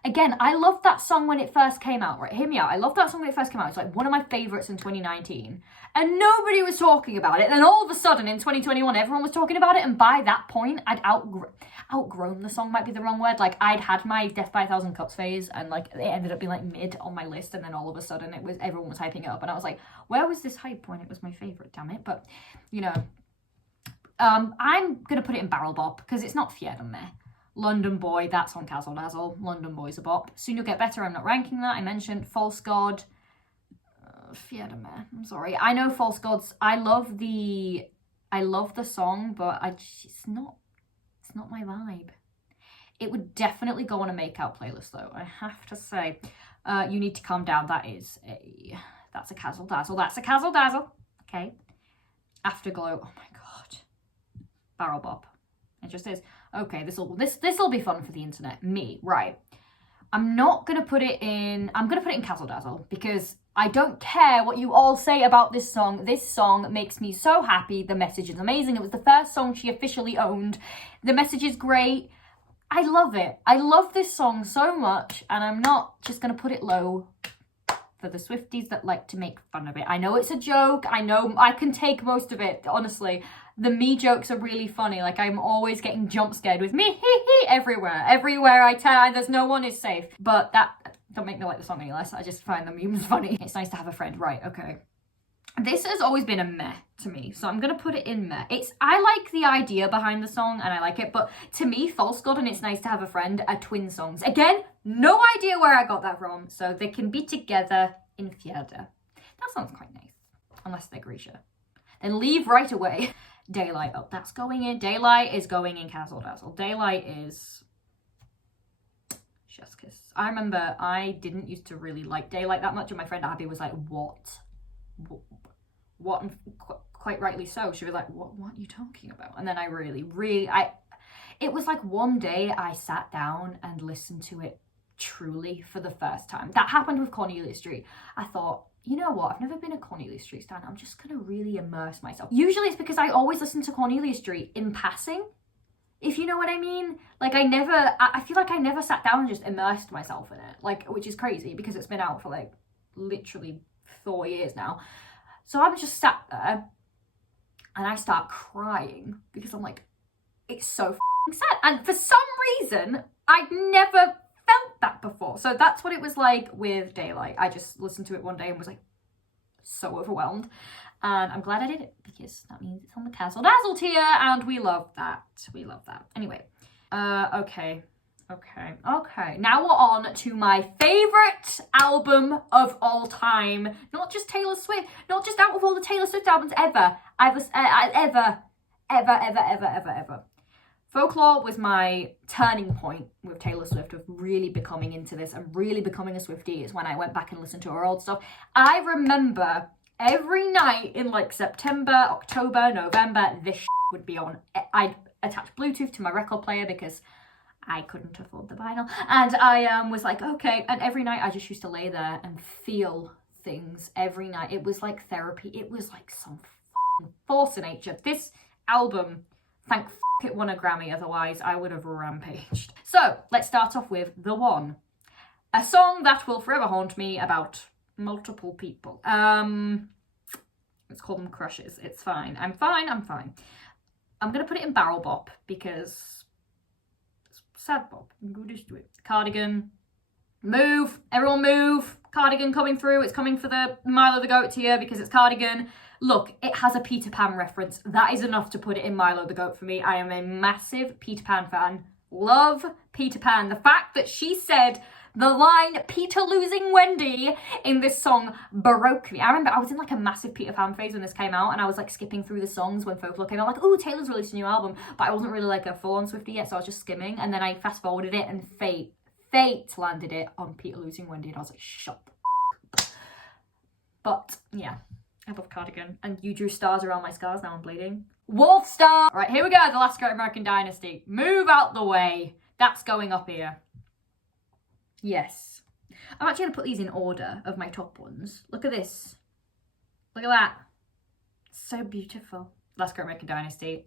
Again, I loved that song when it first came out, right? Hear me out. I loved that song when it first came out. It's like one of my favourites in 2019. And nobody was talking about it. And then all of a sudden in 2021, everyone was talking about it. And by that point, I'd outgrown the song, might be the wrong word. Like, I'd had my Death by a Thousand Cuts phase, and like it ended up being like mid on my list. And then all of a sudden everyone was hyping it up. And I was like, where was this hype when it was my favourite, damn it? But, you know, I'm going to put it in Barrel Bop because it's not Fied on there. London Boy, that's on Cazzle Dazzle. London Boy's a bop. Soon You'll Get Better, I'm not ranking that. I mentioned False God. Fiad on there. I'm sorry. I know False Gods. I love the song, but it's not my vibe. It would definitely go on a make-out playlist though, I have to say. You Need to Calm Down, that's a Cazzle Dazzle. That's a Cazzle Dazzle. Okay. Afterglow, oh my god. Barrel Bop. It just is. Okay, this'll be fun for the internet. Me, right. I'm gonna put it in Cazzle Dazzle because I don't care what you all say about this song. This song makes me so happy. The message is amazing. It was the first song she officially owned. The message is great. I love it. I love this song so much, and I'm not just gonna put it low for the Swifties that like to make fun of it. I know it's a joke. I know I can take most of it, honestly. The me jokes are really funny. Like, I'm always getting jump scared with me everywhere. Everywhere I turn, there's no one is safe. But that don't make me like the song any less. I just find the memes funny. It's nice to have a friend. Right, okay. This has always been a meh to me, so I'm gonna put it in meh. I like the idea behind the song and I like it, but to me, False God and It's Nice to Have a Friend are twin songs. Again, no idea where I got that from, so they can be together in Fjerde. That sounds quite nice, unless they're Grisha. Then Leave Right Away. Daylight, oh, that's going in. Daylight is going in Cazzle Dazzle. Daylight is chef's kiss. I remember I didn't used to really like Daylight that much, and my friend Abby was like, what? And quite rightly so. She was like, what are you talking about? And then I it was like one day I sat down and listened to it truly for the first time. That happened with Cornelia Street. I thought, you know what, I've never been a Cornelia Street stan. I'm just gonna really immerse myself. Usually it's because I always listen to Cornelia Street in passing, if you know what I mean. Like, I feel like I never sat down and just immersed myself in it, like, which is crazy because it's been out for like literally 4 years now. So I'm just sat there and I start crying because I'm like, it's so f***ing sad. And for some reason, I'd never felt that before. So that's what it was like with Daylight. I just listened to it one day and was like so overwhelmed. And I'm glad I did it because that means it's on the Cazzle Dazzle tier and we love that. We love that. Anyway, okay. Now we're on to my favourite album of all time. Not just Taylor Swift, not just out of all the Taylor Swift albums ever. Ever. Folklore was my turning point with Taylor Swift of really becoming into this and really becoming a Swiftie. It's when I went back and listened to her old stuff. I remember every night in like September, October, November, this would be on. I'd attach Bluetooth to my record player because I couldn't afford the vinyl. And I was like, okay. And every night I just used to lay there and feel things every night. It was like therapy. It was like some force of nature. This album, thank it won a Grammy, otherwise I would have rampaged. So let's start off with The One, a song that will forever haunt me about multiple people. Let's call them crushes. It's fine. I'm fine. I'm gonna put it in Barrel Bop because it's sad bop. Go just do it. Cardigan, move, everyone move. Cardigan coming through. It's coming for the Milo the Goat tier because it's Cardigan. Look, it has a Peter Pan reference. That is enough to put it in Milo the Goat for me. I am a massive Peter Pan fan. Love Peter Pan. The fact that she said the line Peter losing Wendy in this song broke me. I remember I was in like a massive Peter Pan phase when this came out, and I was like skipping through the songs when Folklore came out, like, oh, Taylor's released a new album, but I wasn't really like a full-on Swiftie yet, so I was just skimming, and then I fast forwarded it and Fate landed it on Peter losing Wendy, and I was like, shut the f*** up. But yeah, I love Cardigan, and you drew stars around my scars, now I'm bleeding. Wolf Star! Right, here we go, The Last Great American Dynasty. Move out the way. That's going up here. Yes. I'm actually going to put these in order of my top ones. Look at this. Look at that. So beautiful. Last Great American Dynasty.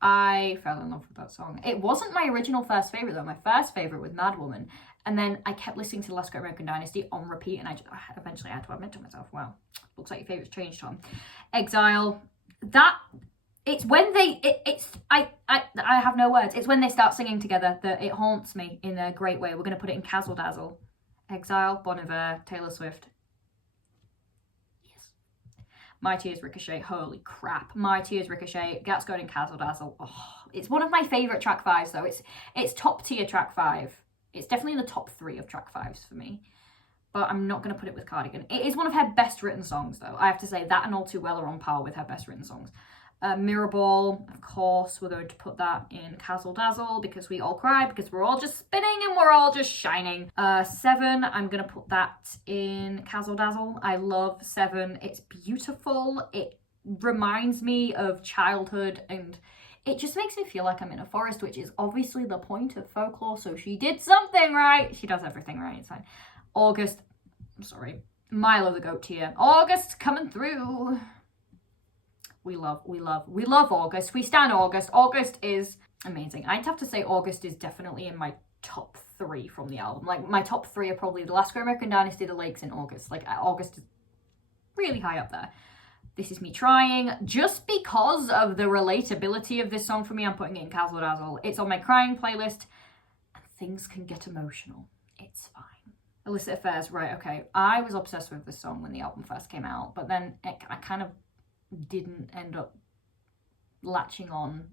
I fell in love with that song. It wasn't my original first favourite though. My first favourite was Mad Woman. And then I kept listening to The Last Great American Dynasty on repeat, and I eventually had to admit to myself, wow, looks like your favourite's changed, Tom. Exile, that, it's when they, I have no words. It's when they start singing together that it haunts me in a great way. We're going to put it in Cazzle Dazzle. Exile, Bon Iver, Taylor Swift. Yes. My Tears Ricochet, holy crap. My Tears Ricochet, Gats Going in Cazzle Dazzle. Oh, it's one of my favourite track 5s though. It's top tier track 5. It's definitely in the top 3 of track 5s for me. But I'm not going to put it with Cardigan. It is one of her best written songs though. I have to say that and All Too Well are on par with her best written songs. Mirrorball, of course, we're going to put that in Cazzle Dazzle because we all cry, because we're all just spinning and we're all just shining. 7, I'm going to put that in Cazzle Dazzle. I love 7. It's beautiful. It reminds me of childhood and it just makes me feel like I'm in a forest, which is obviously the point of folklore, so she did something right. She does everything right, it's fine. August, I'm sorry, Milo the Goat tier. August coming through. We love August. We stand August. August is amazing. I'd have to say August is definitely in my top 3 from the album. Like, my top 3 are probably The Last Great American Dynasty, The Lakes, and August. Like, August is really high up there. This Is Me Trying. Just because of the relatability of this song for me, I'm putting it in Cazzle Dazzle. It's on my crying playlist, and things can get emotional. It's fine. Illicit Affairs, right, okay. I was obsessed with this song when the album first came out, but then I kind of didn't end up latching on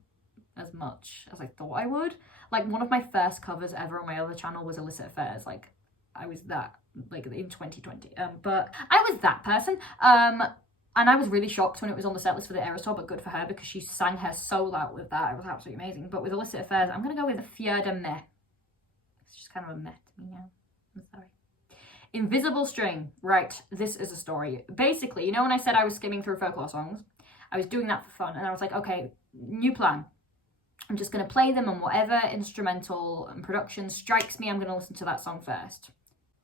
as much as I thought I would. Like, one of my first covers ever on my other channel was Illicit Affairs. Like, I was that, like, in 2020. But I was that person. And I was really shocked when it was on the setlist for the Eras tour, but good for her because she sang her soul out with that. It was absolutely amazing. But with Illicit Affairs, I'm going to go with Fjerde Meh. It's just kind of a meh to me, yeah. I'm sorry. Invisible String. Right, this is a story. Basically, you know when I said I was skimming through folklore songs? I was doing that for fun, and I was like, okay, new plan. I'm just going to play them, and whatever instrumental and production strikes me, I'm going to listen to that song first.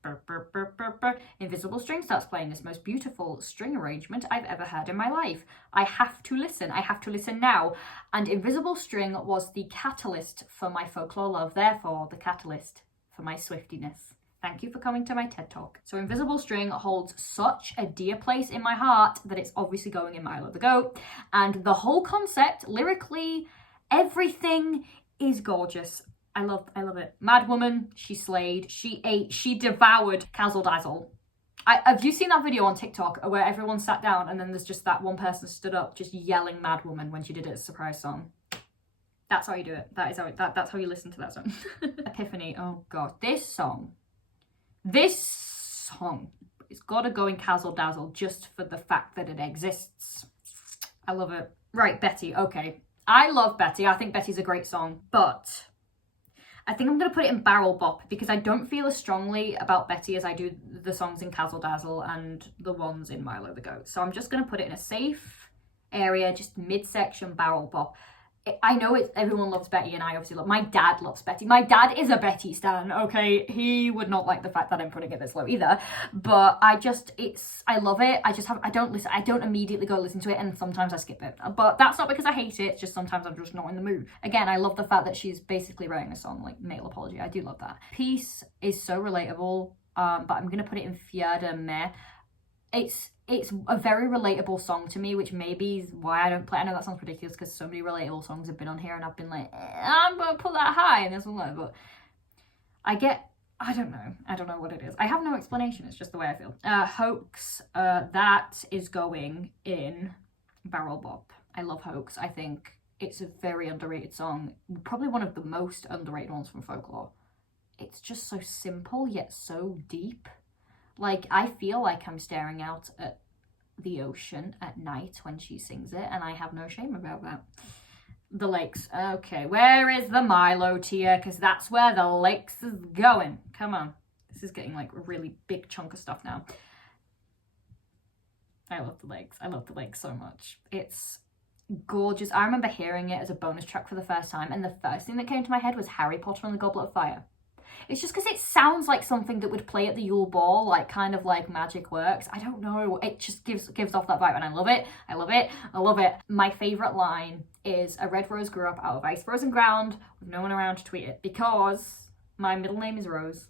Burr, burr, burr, burr, burr. Invisible String starts playing this most beautiful string arrangement I've ever heard in my life. I have to listen. I have to listen now. And Invisible String was the catalyst for my folklore love, therefore the catalyst for my Swiftiness. Thank you for coming to my TED Talk. So Invisible String holds such a dear place in my heart that it's obviously going in Milo the Goat. And the whole concept, lyrically, everything is gorgeous. I love it. Mad Woman, she slayed, she ate, she devoured Cazzle Dazzle. Have you seen that video on TikTok where everyone sat down and then there's just that one person stood up just yelling Mad Woman when she did it as a surprise song? That's how you do it. That's how you listen to that song. Epiphany, oh god. This song it's gotta go in Cazzle Dazzle just for the fact that it exists. I love it. Right, Betty, okay. I love Betty. I think Betty's a great song, but I think I'm going to put it in Barrel Bop because I don't feel as strongly about Betty as I do the songs in Cazzle Dazzle and the ones in Milo the Goat. So I'm just going to put it in a safe area, just midsection Barrel Bop. I know everyone loves Betty, and I obviously love. My dad loves Betty. My dad is a Betty stan. Okay, he would not like the fact that I'm putting it this low either. But I love it. I don't immediately go listen to it, and sometimes I skip it. But that's not because I hate it. It's just sometimes I'm just not in the mood. Again, I love the fact that she's basically writing a song like Male Apology. I do love that. Peace is so relatable. But I'm gonna put it in Fjerde Meh. It's a very relatable song to me, which maybe is why I don't play. I know that sounds ridiculous because so many relatable songs have been on here and I've been like, I'm going to put that high and this one low, but I don't know what it is. I have no explanation, it's just the way I feel. Hoax, that is going in Barrel Bop. I love Hoax. I think it's a very underrated song, probably one of the most underrated ones from folklore. It's just so simple yet so deep. Like, I feel like I'm staring out at the ocean at night when she sings it, and I have no shame about that. The Lakes. Okay, where is the Milo tier? Because that's where the Lakes is going. Come on. This is getting, like, a really big chunk of stuff now. I love the Lakes. I love the Lakes so much. It's gorgeous. I remember hearing it as a bonus track for the first time, and the first thing that came to my head was Harry Potter and the Goblet of Fire. It's just because it sounds like something that would play at the Yule Ball, like kind of like Magic Works. I don't know. It just gives off that vibe, and I love it. I love it. I love it. My favourite line is, "A red rose grew up out of ice frozen ground with no one around to tweet it," because my middle name is Rose,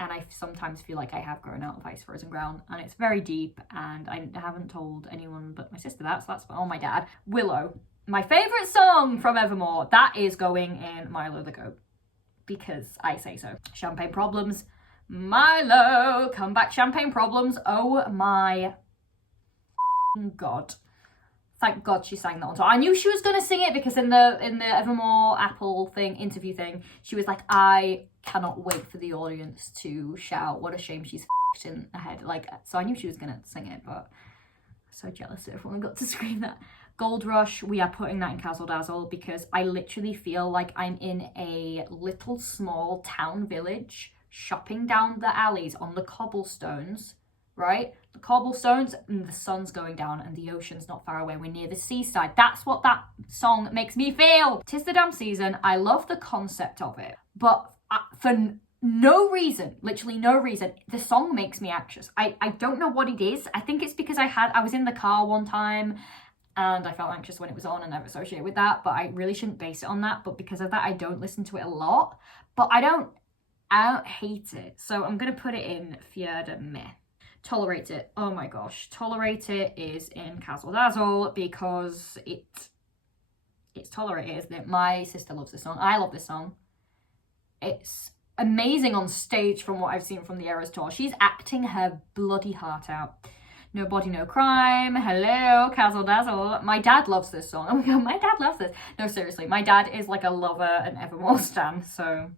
and I sometimes feel like I have grown out of Ice Frozen Ground, and it's very deep, and I haven't told anyone but my sister that, so that's, oh, my dad. Willow, my favourite song from Evermore, that is going in Milo the Goat, because I say so. Champagne Problems, Milo, come back Champagne Problems, oh my God. Thank God she sang that on top. I knew she was gonna sing it because in the Evermore Apple thing, interview thing, she was like, I cannot wait for the audience to shout, what a shame she's in her head. Like, so I knew she was gonna sing it, but I'm so jealous that everyone got to scream that. Gold Rush, we are putting that in Castle Dazzle because I literally feel like I'm in a little small town village shopping down the alleys on the cobblestones, right? The cobblestones, and the sun's going down and the ocean's not far away. We're near the seaside. That's what that song makes me feel. 'Tis the Damn Season. I love the concept of it, but for no reason, literally no reason, the song makes me anxious. I don't know what it is. I think it's because I was in the car one time and I felt anxious when it was on and I've associated with that, but I really shouldn't base it on that. But because of that, I don't listen to it a lot, but I don't hate it. So I'm going to put it in Fjärde Meh. Tolerate It. Oh my gosh. Tolerate It is in Castle Dazzle because it's Tolerate It, isn't it? My sister loves this song. I love this song. It's amazing on stage from what I've seen from the Eras tour. She's acting her bloody heart out. No Body, No Crime. Hello, Castle Dazzle. My dad loves this song. Oh my God, my dad loves this. No, seriously. My dad is like a lover and Evermore stan, so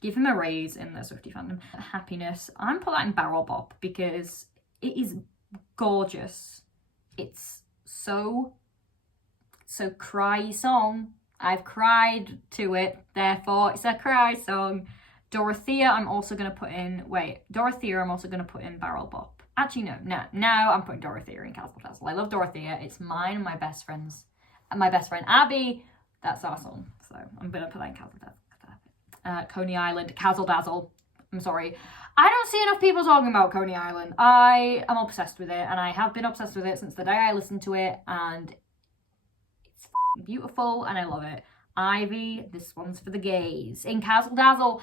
give him a raise in the Swiftie fandom. Happiness. I'm put that in Barrel Bop because it is gorgeous. It's so cry song. I've cried to it, therefore it's a cry song. Dorothea, I'm also going to put in, Dorothea, I'm also going to put in Barrel Bop. Actually, no, now I'm putting Dorothea in Castle Dazzle. I love Dorothea. It's mine and my best friend's, and my best friend Abby. That's our song. So I'm going to put that in Castle Dazzle. Coney Island, Castle Dazzle. I'm sorry. I don't see enough people talking about Coney Island. I am obsessed with it, and I have been obsessed with it since the day I listened to it, and it's beautiful, and I love it. Ivy, this one's for the gays. In Castle Dazzle,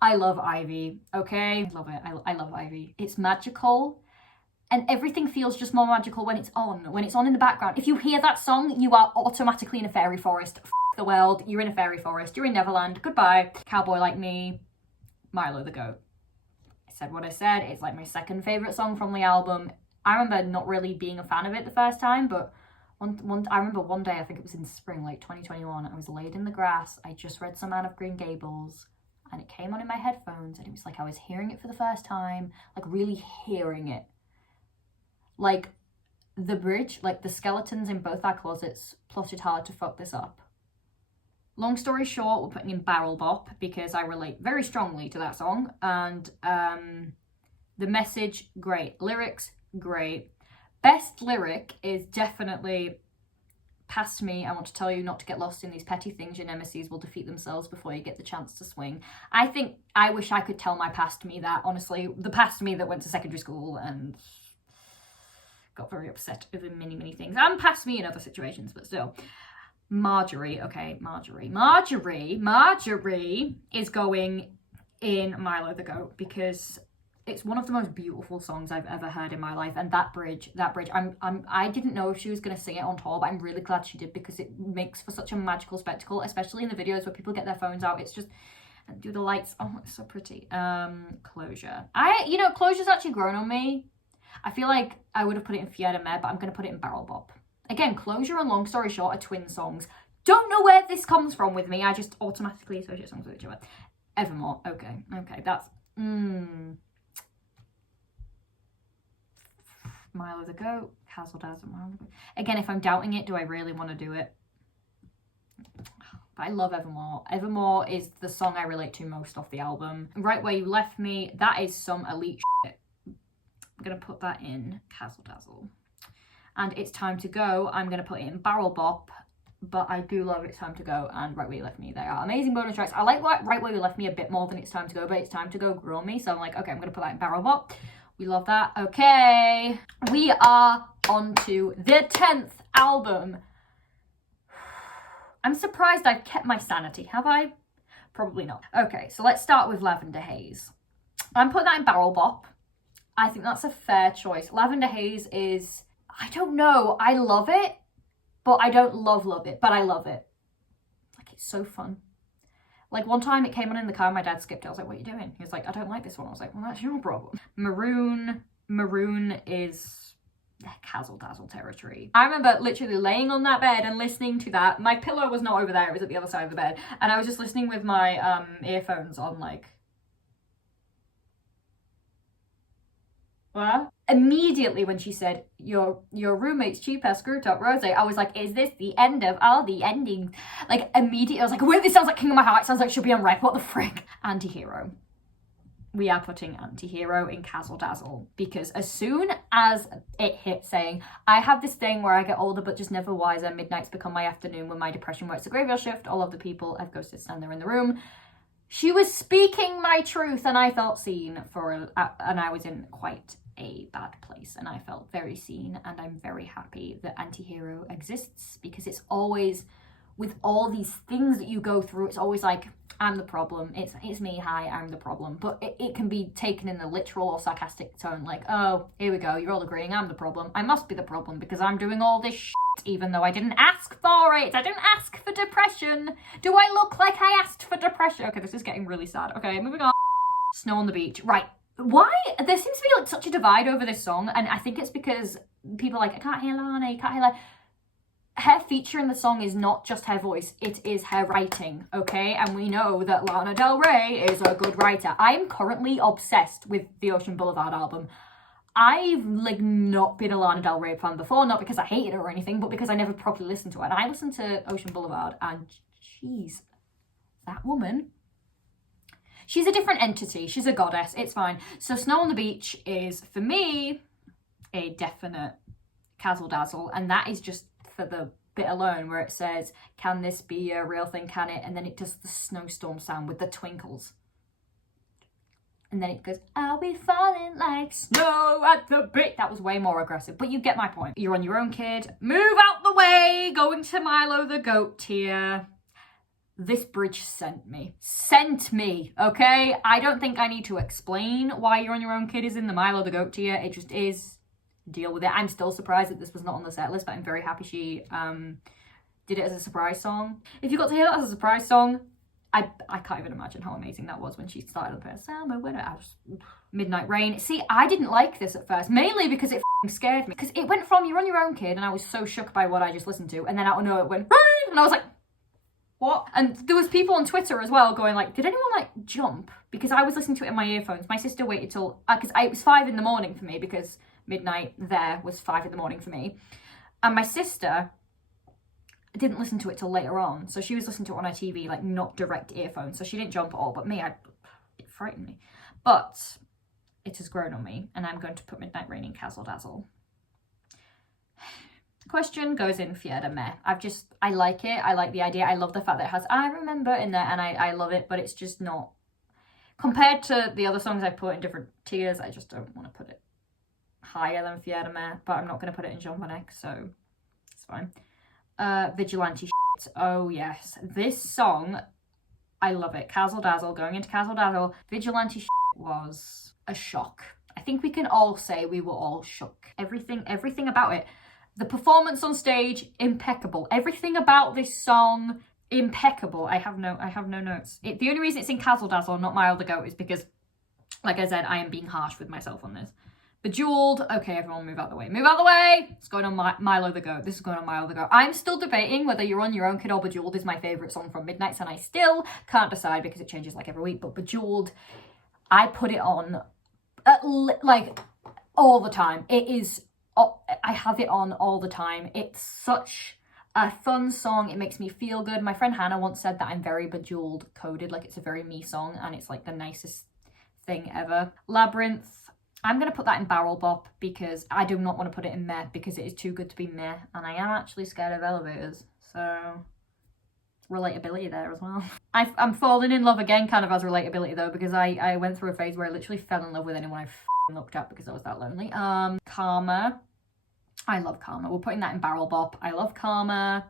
I love Ivy, okay? I love it. I love Ivy. It's magical, and everything feels just more magical when it's on in the background. If you hear that song, you are automatically in a fairy forest. The world, you're in a fairy forest, you're in Neverland, goodbye. Cowboy Like Me, Milo the Goat. I said what I said, it's like my second favourite song from the album. I remember not really being a fan of it the first time, but I remember one day, I think it was in spring, like 2021, I was laid in the grass, I just read some Anne of Green Gables, and it came on in my headphones, and it was like I was hearing it for the first time, like really hearing it. Like the bridge, like the skeletons in both our closets plotted hard to fuck this up. Long story short, we're putting in Barrel Bop because I relate very strongly to that song. And the message, great. Lyrics, great. Best lyric is definitely, past me, I want to tell you not to get lost in these petty things. Your nemesis will defeat themselves before you get the chance to swing. I wish I could tell my past me that, honestly. The past me that went to secondary school and got very upset over many, many things. And past me in other situations, but still. Marjorie, okay, Marjorie is going in Milo the Goat because it's one of the most beautiful songs I've ever heard in my life, and that bridge, I didn't know if she was going to sing it on tour, but I'm really glad she did because it makes for such a magical spectacle, especially in the videos where people get their phones out. It's just, and do the lights, oh, it's so pretty. Closure. Closure's actually grown on me. I feel like I would have put it in Fjärde Meh, but I'm going to put it in Barrel Bop. Again, Closure and Long Story Short are twin songs. Don't know where this comes from with me. I just automatically associate songs with each other. Evermore. Okay, that's... Milo the Goat. Castle Dazzle. Milo the Goat. Again, if I'm doubting it, do I really want to do it? But I love Evermore. Evermore is the song I relate to most off the album. Right Where You Left Me. That is some elite shit. I'm going to put that in Castle Dazzle. And It's Time to Go, I'm going to put it in Barrel Bop, but I do love It's Time to Go and Right Where You Left Me. They are amazing bonus tracks. I like Right Where You Left Me a bit more than It's Time to Go, but It's Time to Go grew on me, so I'm like, okay, I'm going to put that in Barrel Bop. We love that. Okay, we are on to the 10th album. I'm surprised I've kept my sanity, have I? Probably not. Okay, so let's start with Lavender Haze. I'm putting that in Barrel Bop. I think that's a fair choice. Lavender Haze is, I don't know, I love it, but I don't love it, but I love it. Like, it's so fun. Like, one time it came on in the car and my dad skipped it. I was like, what are you doing? He was like, I don't like this one. I was like, well, that's your problem. Maroon is Cazzle Dazzle territory. I remember literally laying on that bed and listening to that. My pillow was not over there, it was at the other side of the bed. And I was just listening with my earphones on, like... Well, immediately when she said, your roommate's cheap ass screw top rose, I was like, is this the end of all the endings? Like, immediately I was like, wait, this sounds like King of My Heart, it sounds like it should be on rec, what the frick? Antihero. We are putting Antihero in Cazzle Dazzle, because as soon as it hit saying, I have this thing where I get older but just never wiser, midnights become my afternoon when my depression works a graveyard shift, all of the people I've ghosted stand there in the room. She was speaking my truth and I felt seen and I was in quite a bad place and I felt very seen, and I'm very happy that Antihero exists, because it's always, with all these things that you go through, it's always like, I'm the problem, it's me, hi, I'm the problem. But it can be taken in a literal or sarcastic tone, like, oh, here we go, you're all agreeing I'm the problem. I must be the problem because I'm doing all this shit, even though I didn't ask for it. I didn't ask for depression. Do I look like I asked for depression? Okay, this is getting really sad. Okay, moving on. Snow on the Beach. Right. Why? There seems to be like such a divide over this song, and I think it's because people are like, I can't hear Lana, you can't hear Lana. Her feature in the song is not just her voice, it is her writing, okay? And we know that Lana Del Rey is a good writer. I am currently obsessed with the Ocean Boulevard album. I've like not been a Lana Del Rey fan before, not because I hated her or anything, but because I never properly listened to her. And I listened to Ocean Boulevard and jeez, that woman, she's a different entity. She's a goddess, it's fine. So Snow on the Beach is, for me, a definite Cazzle Dazzle, and that is just for the bit alone where it says, can this be a real thing, can it? And then it does the snowstorm sound with the twinkles. And then it goes, I'll be falling like snow at the beach. That was way more aggressive, but you get my point. You're on your own, kid. Move out the way, going to Milo the Goat tier. This bridge sent me, okay? I don't think I need to explain why You're on Your Own, Kid is in the Milo the Goat tier. It just is. Deal with it. I'm still surprised that this was not on the set list, but I'm very happy she did it as a surprise song. If you got to hear that as a surprise song, I can't even imagine how amazing that was when she started up her summer winter. Midnight Rain. See, I didn't like this at first, mainly because it scared me. Because it went from You're on Your Own, Kid, and I was so shook by what I just listened to, and then out of nowhere it went, Rain! And I was like, what? And there was people on Twitter as well going like, did anyone like jump? Because I was listening to it in my earphones. My sister waited till, because it was 5 a.m. for me, because midnight there was 5 a.m. for me. And my sister didn't listen to it till later on. So she was listening to it on her TV, like not direct earphones. So she didn't jump at all, but me, it frightened me. But it has grown on me, and I'm going to put Midnight Rain in Cazzle Dazzle. Question goes in Fieda Meh. I like it. I like the idea. I love the fact that it has I Remember in there, and I love it, but it's just not, compared to the other songs I put in different tiers, I just don't want to put it higher than Fieda Meh, but I'm not going to put it in Jean Van Eyck, so it's fine. Vigilante shit. Oh yes. This song, I love it. Cazzle Dazzle, going into Cazzle Dazzle. Vigilante shit was a shock. I think we can all say we were all shook. Everything about it. The performance on stage, impeccable. Everything about this song, impeccable. I have no notes. The only reason it's in Cazzle Dazzle, not Milo the Goat, is because, like I said, I am being harsh with myself on this. Bejeweled, okay, everyone move out the way. Move out the way! It's going on Milo the Goat. This is going on Milo the Goat. I'm still debating whether You're on Your Own, Kid or Bejeweled is my favourite song from Midnights, and I still can't decide because it changes like every week, but Bejeweled, I put it on like all the time. It is, I have it on all the time. It's such a fun song. It makes me feel good. My friend Hannah once said that I'm very Bejeweled coded, like it's a very me song, and it's like the nicest thing ever. Labyrinth, I'm going to put that in Barrel Bop because I do not want to put it in Meh because it is too good to be Meh, and I am actually scared of elevators, so relatability there as well. I'm falling in love again kind of as relatability though, because I went through a phase where I literally fell in love with anyone I looked at because I was that lonely. Karma. I love Karma. We're putting that in Barrel Bop. I love Karma.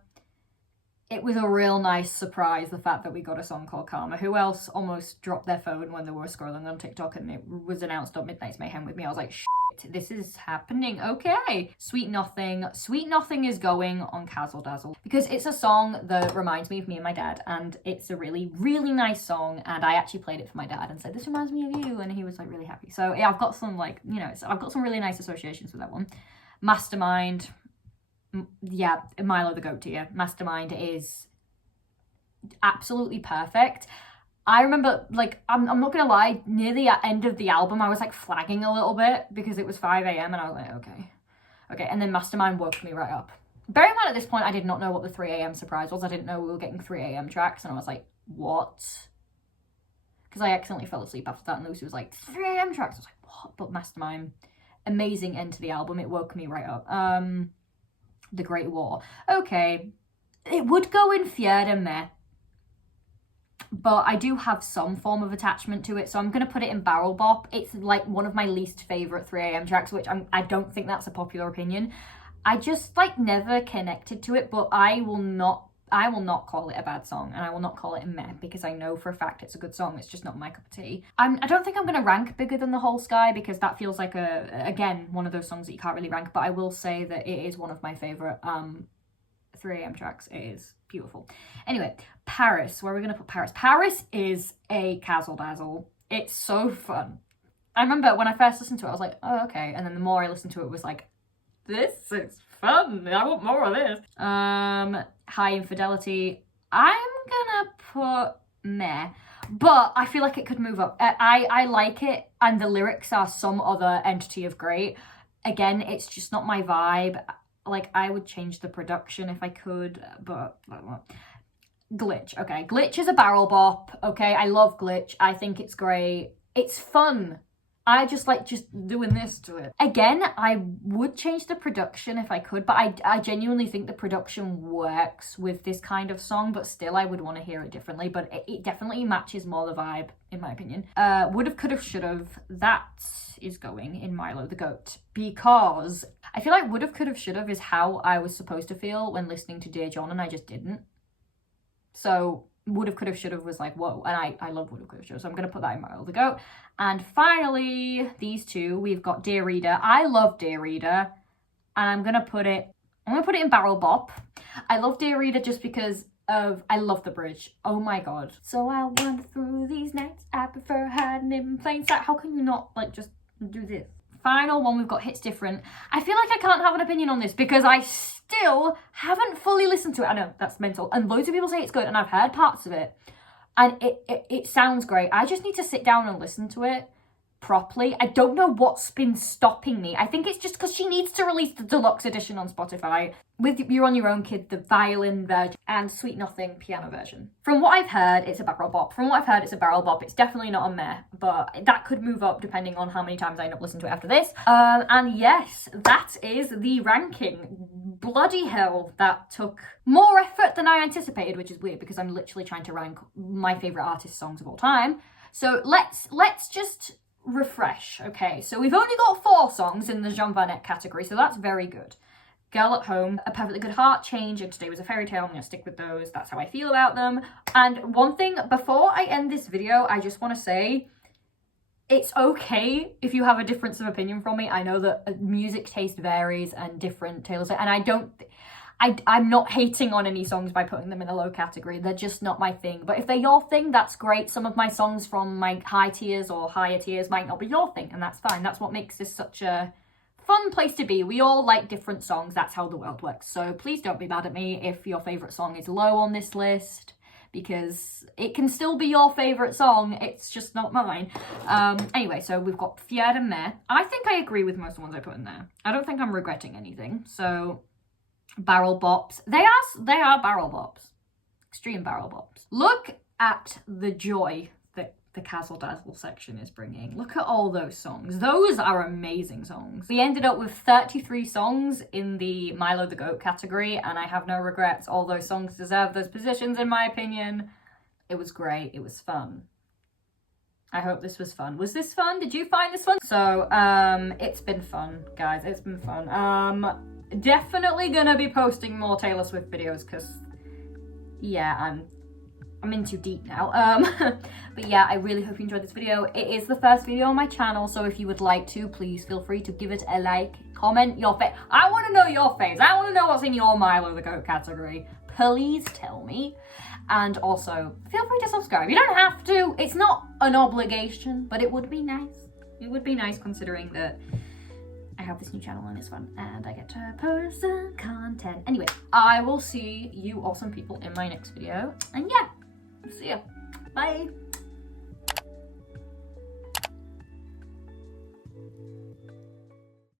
it was a real nice surprise, the fact that we got a song called Karma. Who else almost dropped their phone when they were scrolling on TikTok and it was announced on Midnight's Mayhem with me? I was like, shit, this is happening. Okay. Sweet Nothing. Sweet Nothing is going on Cazzle Dazzle because it's a song that reminds me of me and my dad, and it's a really, really nice song, and I actually played it for my dad and said, this reminds me of you, and he was like really happy. So yeah, I've got some like, you know, I've got some really nice associations with that one. Mastermind. Yeah, Milo the Goat tier. Mastermind is absolutely perfect. I remember, like, I'm not gonna lie, near the end of the album I was like flagging a little bit because it was 5 a.m. and I was like, okay, and then Mastermind woke me right up. Bear in mind, at this point I did not know what the 3 a.m. surprise was. I didn't know we were getting 3 a.m. tracks, and I was like, what? Because I accidentally fell asleep after that and Lucy was like, 3 a.m. tracks. I was like, what? But Mastermind, amazing end to the album. It woke me right up. The Great War. Okay, it would go in Fjord and Meh, but I do have some form of attachment to it, so I'm going to put it in Barrel Bop. It's like one of my least favourite 3 a.m. tracks, which I don't think that's a popular opinion. I just like never connected to it, but I will not call it a bad song, and I will not call it a meh, because I know for a fact it's a good song. It's just not my cup of tea. I don't think I'm going to rank Bigger Than the Whole Sky, because that feels like again, one of those songs that you can't really rank, but I will say that it is one of my favourite 3 a.m. tracks. It is beautiful. Anyway, Paris. Where are we going to put Paris? Paris is a Cazzle Dazzle. It's so fun. I remember when I first listened to it, I was like, oh, okay. And then the more I listened to it, was like, this is fun. I want more of this. High Infidelity. I'm gonna put meh, but I feel like it could move up. I like it, and the lyrics are some other entity of great. Again, it's just not my vibe. Like, I would change the production if I could, but Glitch. Okay, Glitch is a barrel bop. Okay, I love Glitch. I think it's great. It's fun. I just like doing this to it. Again, I would change the production if I could, but I genuinely think the production works with this kind of song, but still I would want to hear it differently, but it definitely matches more the vibe, in my opinion. Would've, could've, should've, that is going in Milo the Goat, because I feel like would've, could've, should've is how I was supposed to feel when listening to Dear John, and I just didn't. So would've, could've, should've was like, whoa, and I love would've, could've, should've, so I'm gonna put that in Milo the Goat. And finally, these two, we've got Dear Reader. I love Dear Reader, and I'm gonna put it in Barrel Bop. I love Dear Reader just because I love the bridge. Oh my god. So I wander through these nights, I prefer hiding in plain sight. How can you not, like, just do this? Final one, we've got Hits Different. I feel like I can't have an opinion on this because I still haven't fully listened to it. I know, that's mental. And loads of people say it's good, and I've heard parts of it. And it sounds great. I just need to sit down and listen to it properly. I don't know what's been stopping me. I think it's just because she needs to release the deluxe edition on Spotify with You're On Your Own Kid, the violin version, and Sweet Nothing piano version. From what I've heard, it's a barrel bop. It's a barrel bop. It's definitely not a meh, but that could move up depending on how many times I end up listening to it after this. And yes, that is the ranking. Bloody hell, that took more effort than I anticipated, which is weird because I'm literally trying to rank my favourite artist songs of all time. So let's just refresh. Okay, so we've only got 4 songs in the Jean Vanette category, so that's very good. Girl at Home, A Perfectly Good Heart, Change, and Today Was a Fairy Tale. I'm going to stick with those. That's how I feel about them. And one thing, before I end this video, I just want to say, it's okay if you have a difference of opinion from me. I know that music taste varies and different tailors, and I'm not hating on any songs by putting them in a low category. They're just not my thing. But if they're your thing, that's great. Some of my songs from my high tiers or higher tiers might not be your thing, and that's fine. That's what makes this such a fun place to be. We all like different songs. That's how the world works. So please don't be mad at me if your favourite song is low on this list, because it can still be your favourite song. It's just not mine. Anyway, so we've got Fjord and Meh. I think I agree with most of the ones I put in there. I don't think I'm regretting anything. So barrel bops. They are barrel bops. Extreme barrel bops. Look at the joy that the Cazzle Dazzle section is bringing. Look at all those songs. Those are amazing songs. We ended up with 33 songs in the Milo the Goat category, and I have no regrets. All those songs deserve those positions, in my opinion. It was great. It was fun. I hope this was fun. Was this fun? Did you find this fun? So, it's been fun, guys. It's been fun. Definitely gonna be posting more Taylor Swift videos, because yeah, I'm in too deep now. But yeah, I really hope you enjoyed this video. It is the first video on my channel, so if you would like to, please feel free to give it a like, comment your face. I want to know your face. I want to know what's in your Milo the Goat category. Please tell me. And also, feel free to subscribe. You don't have to. It's not an obligation, but it would be nice. It would be nice considering that I have this new channel and it's fun and I get to post some content. Anyway, I will see you awesome people in my next video. And yeah, see ya. Bye.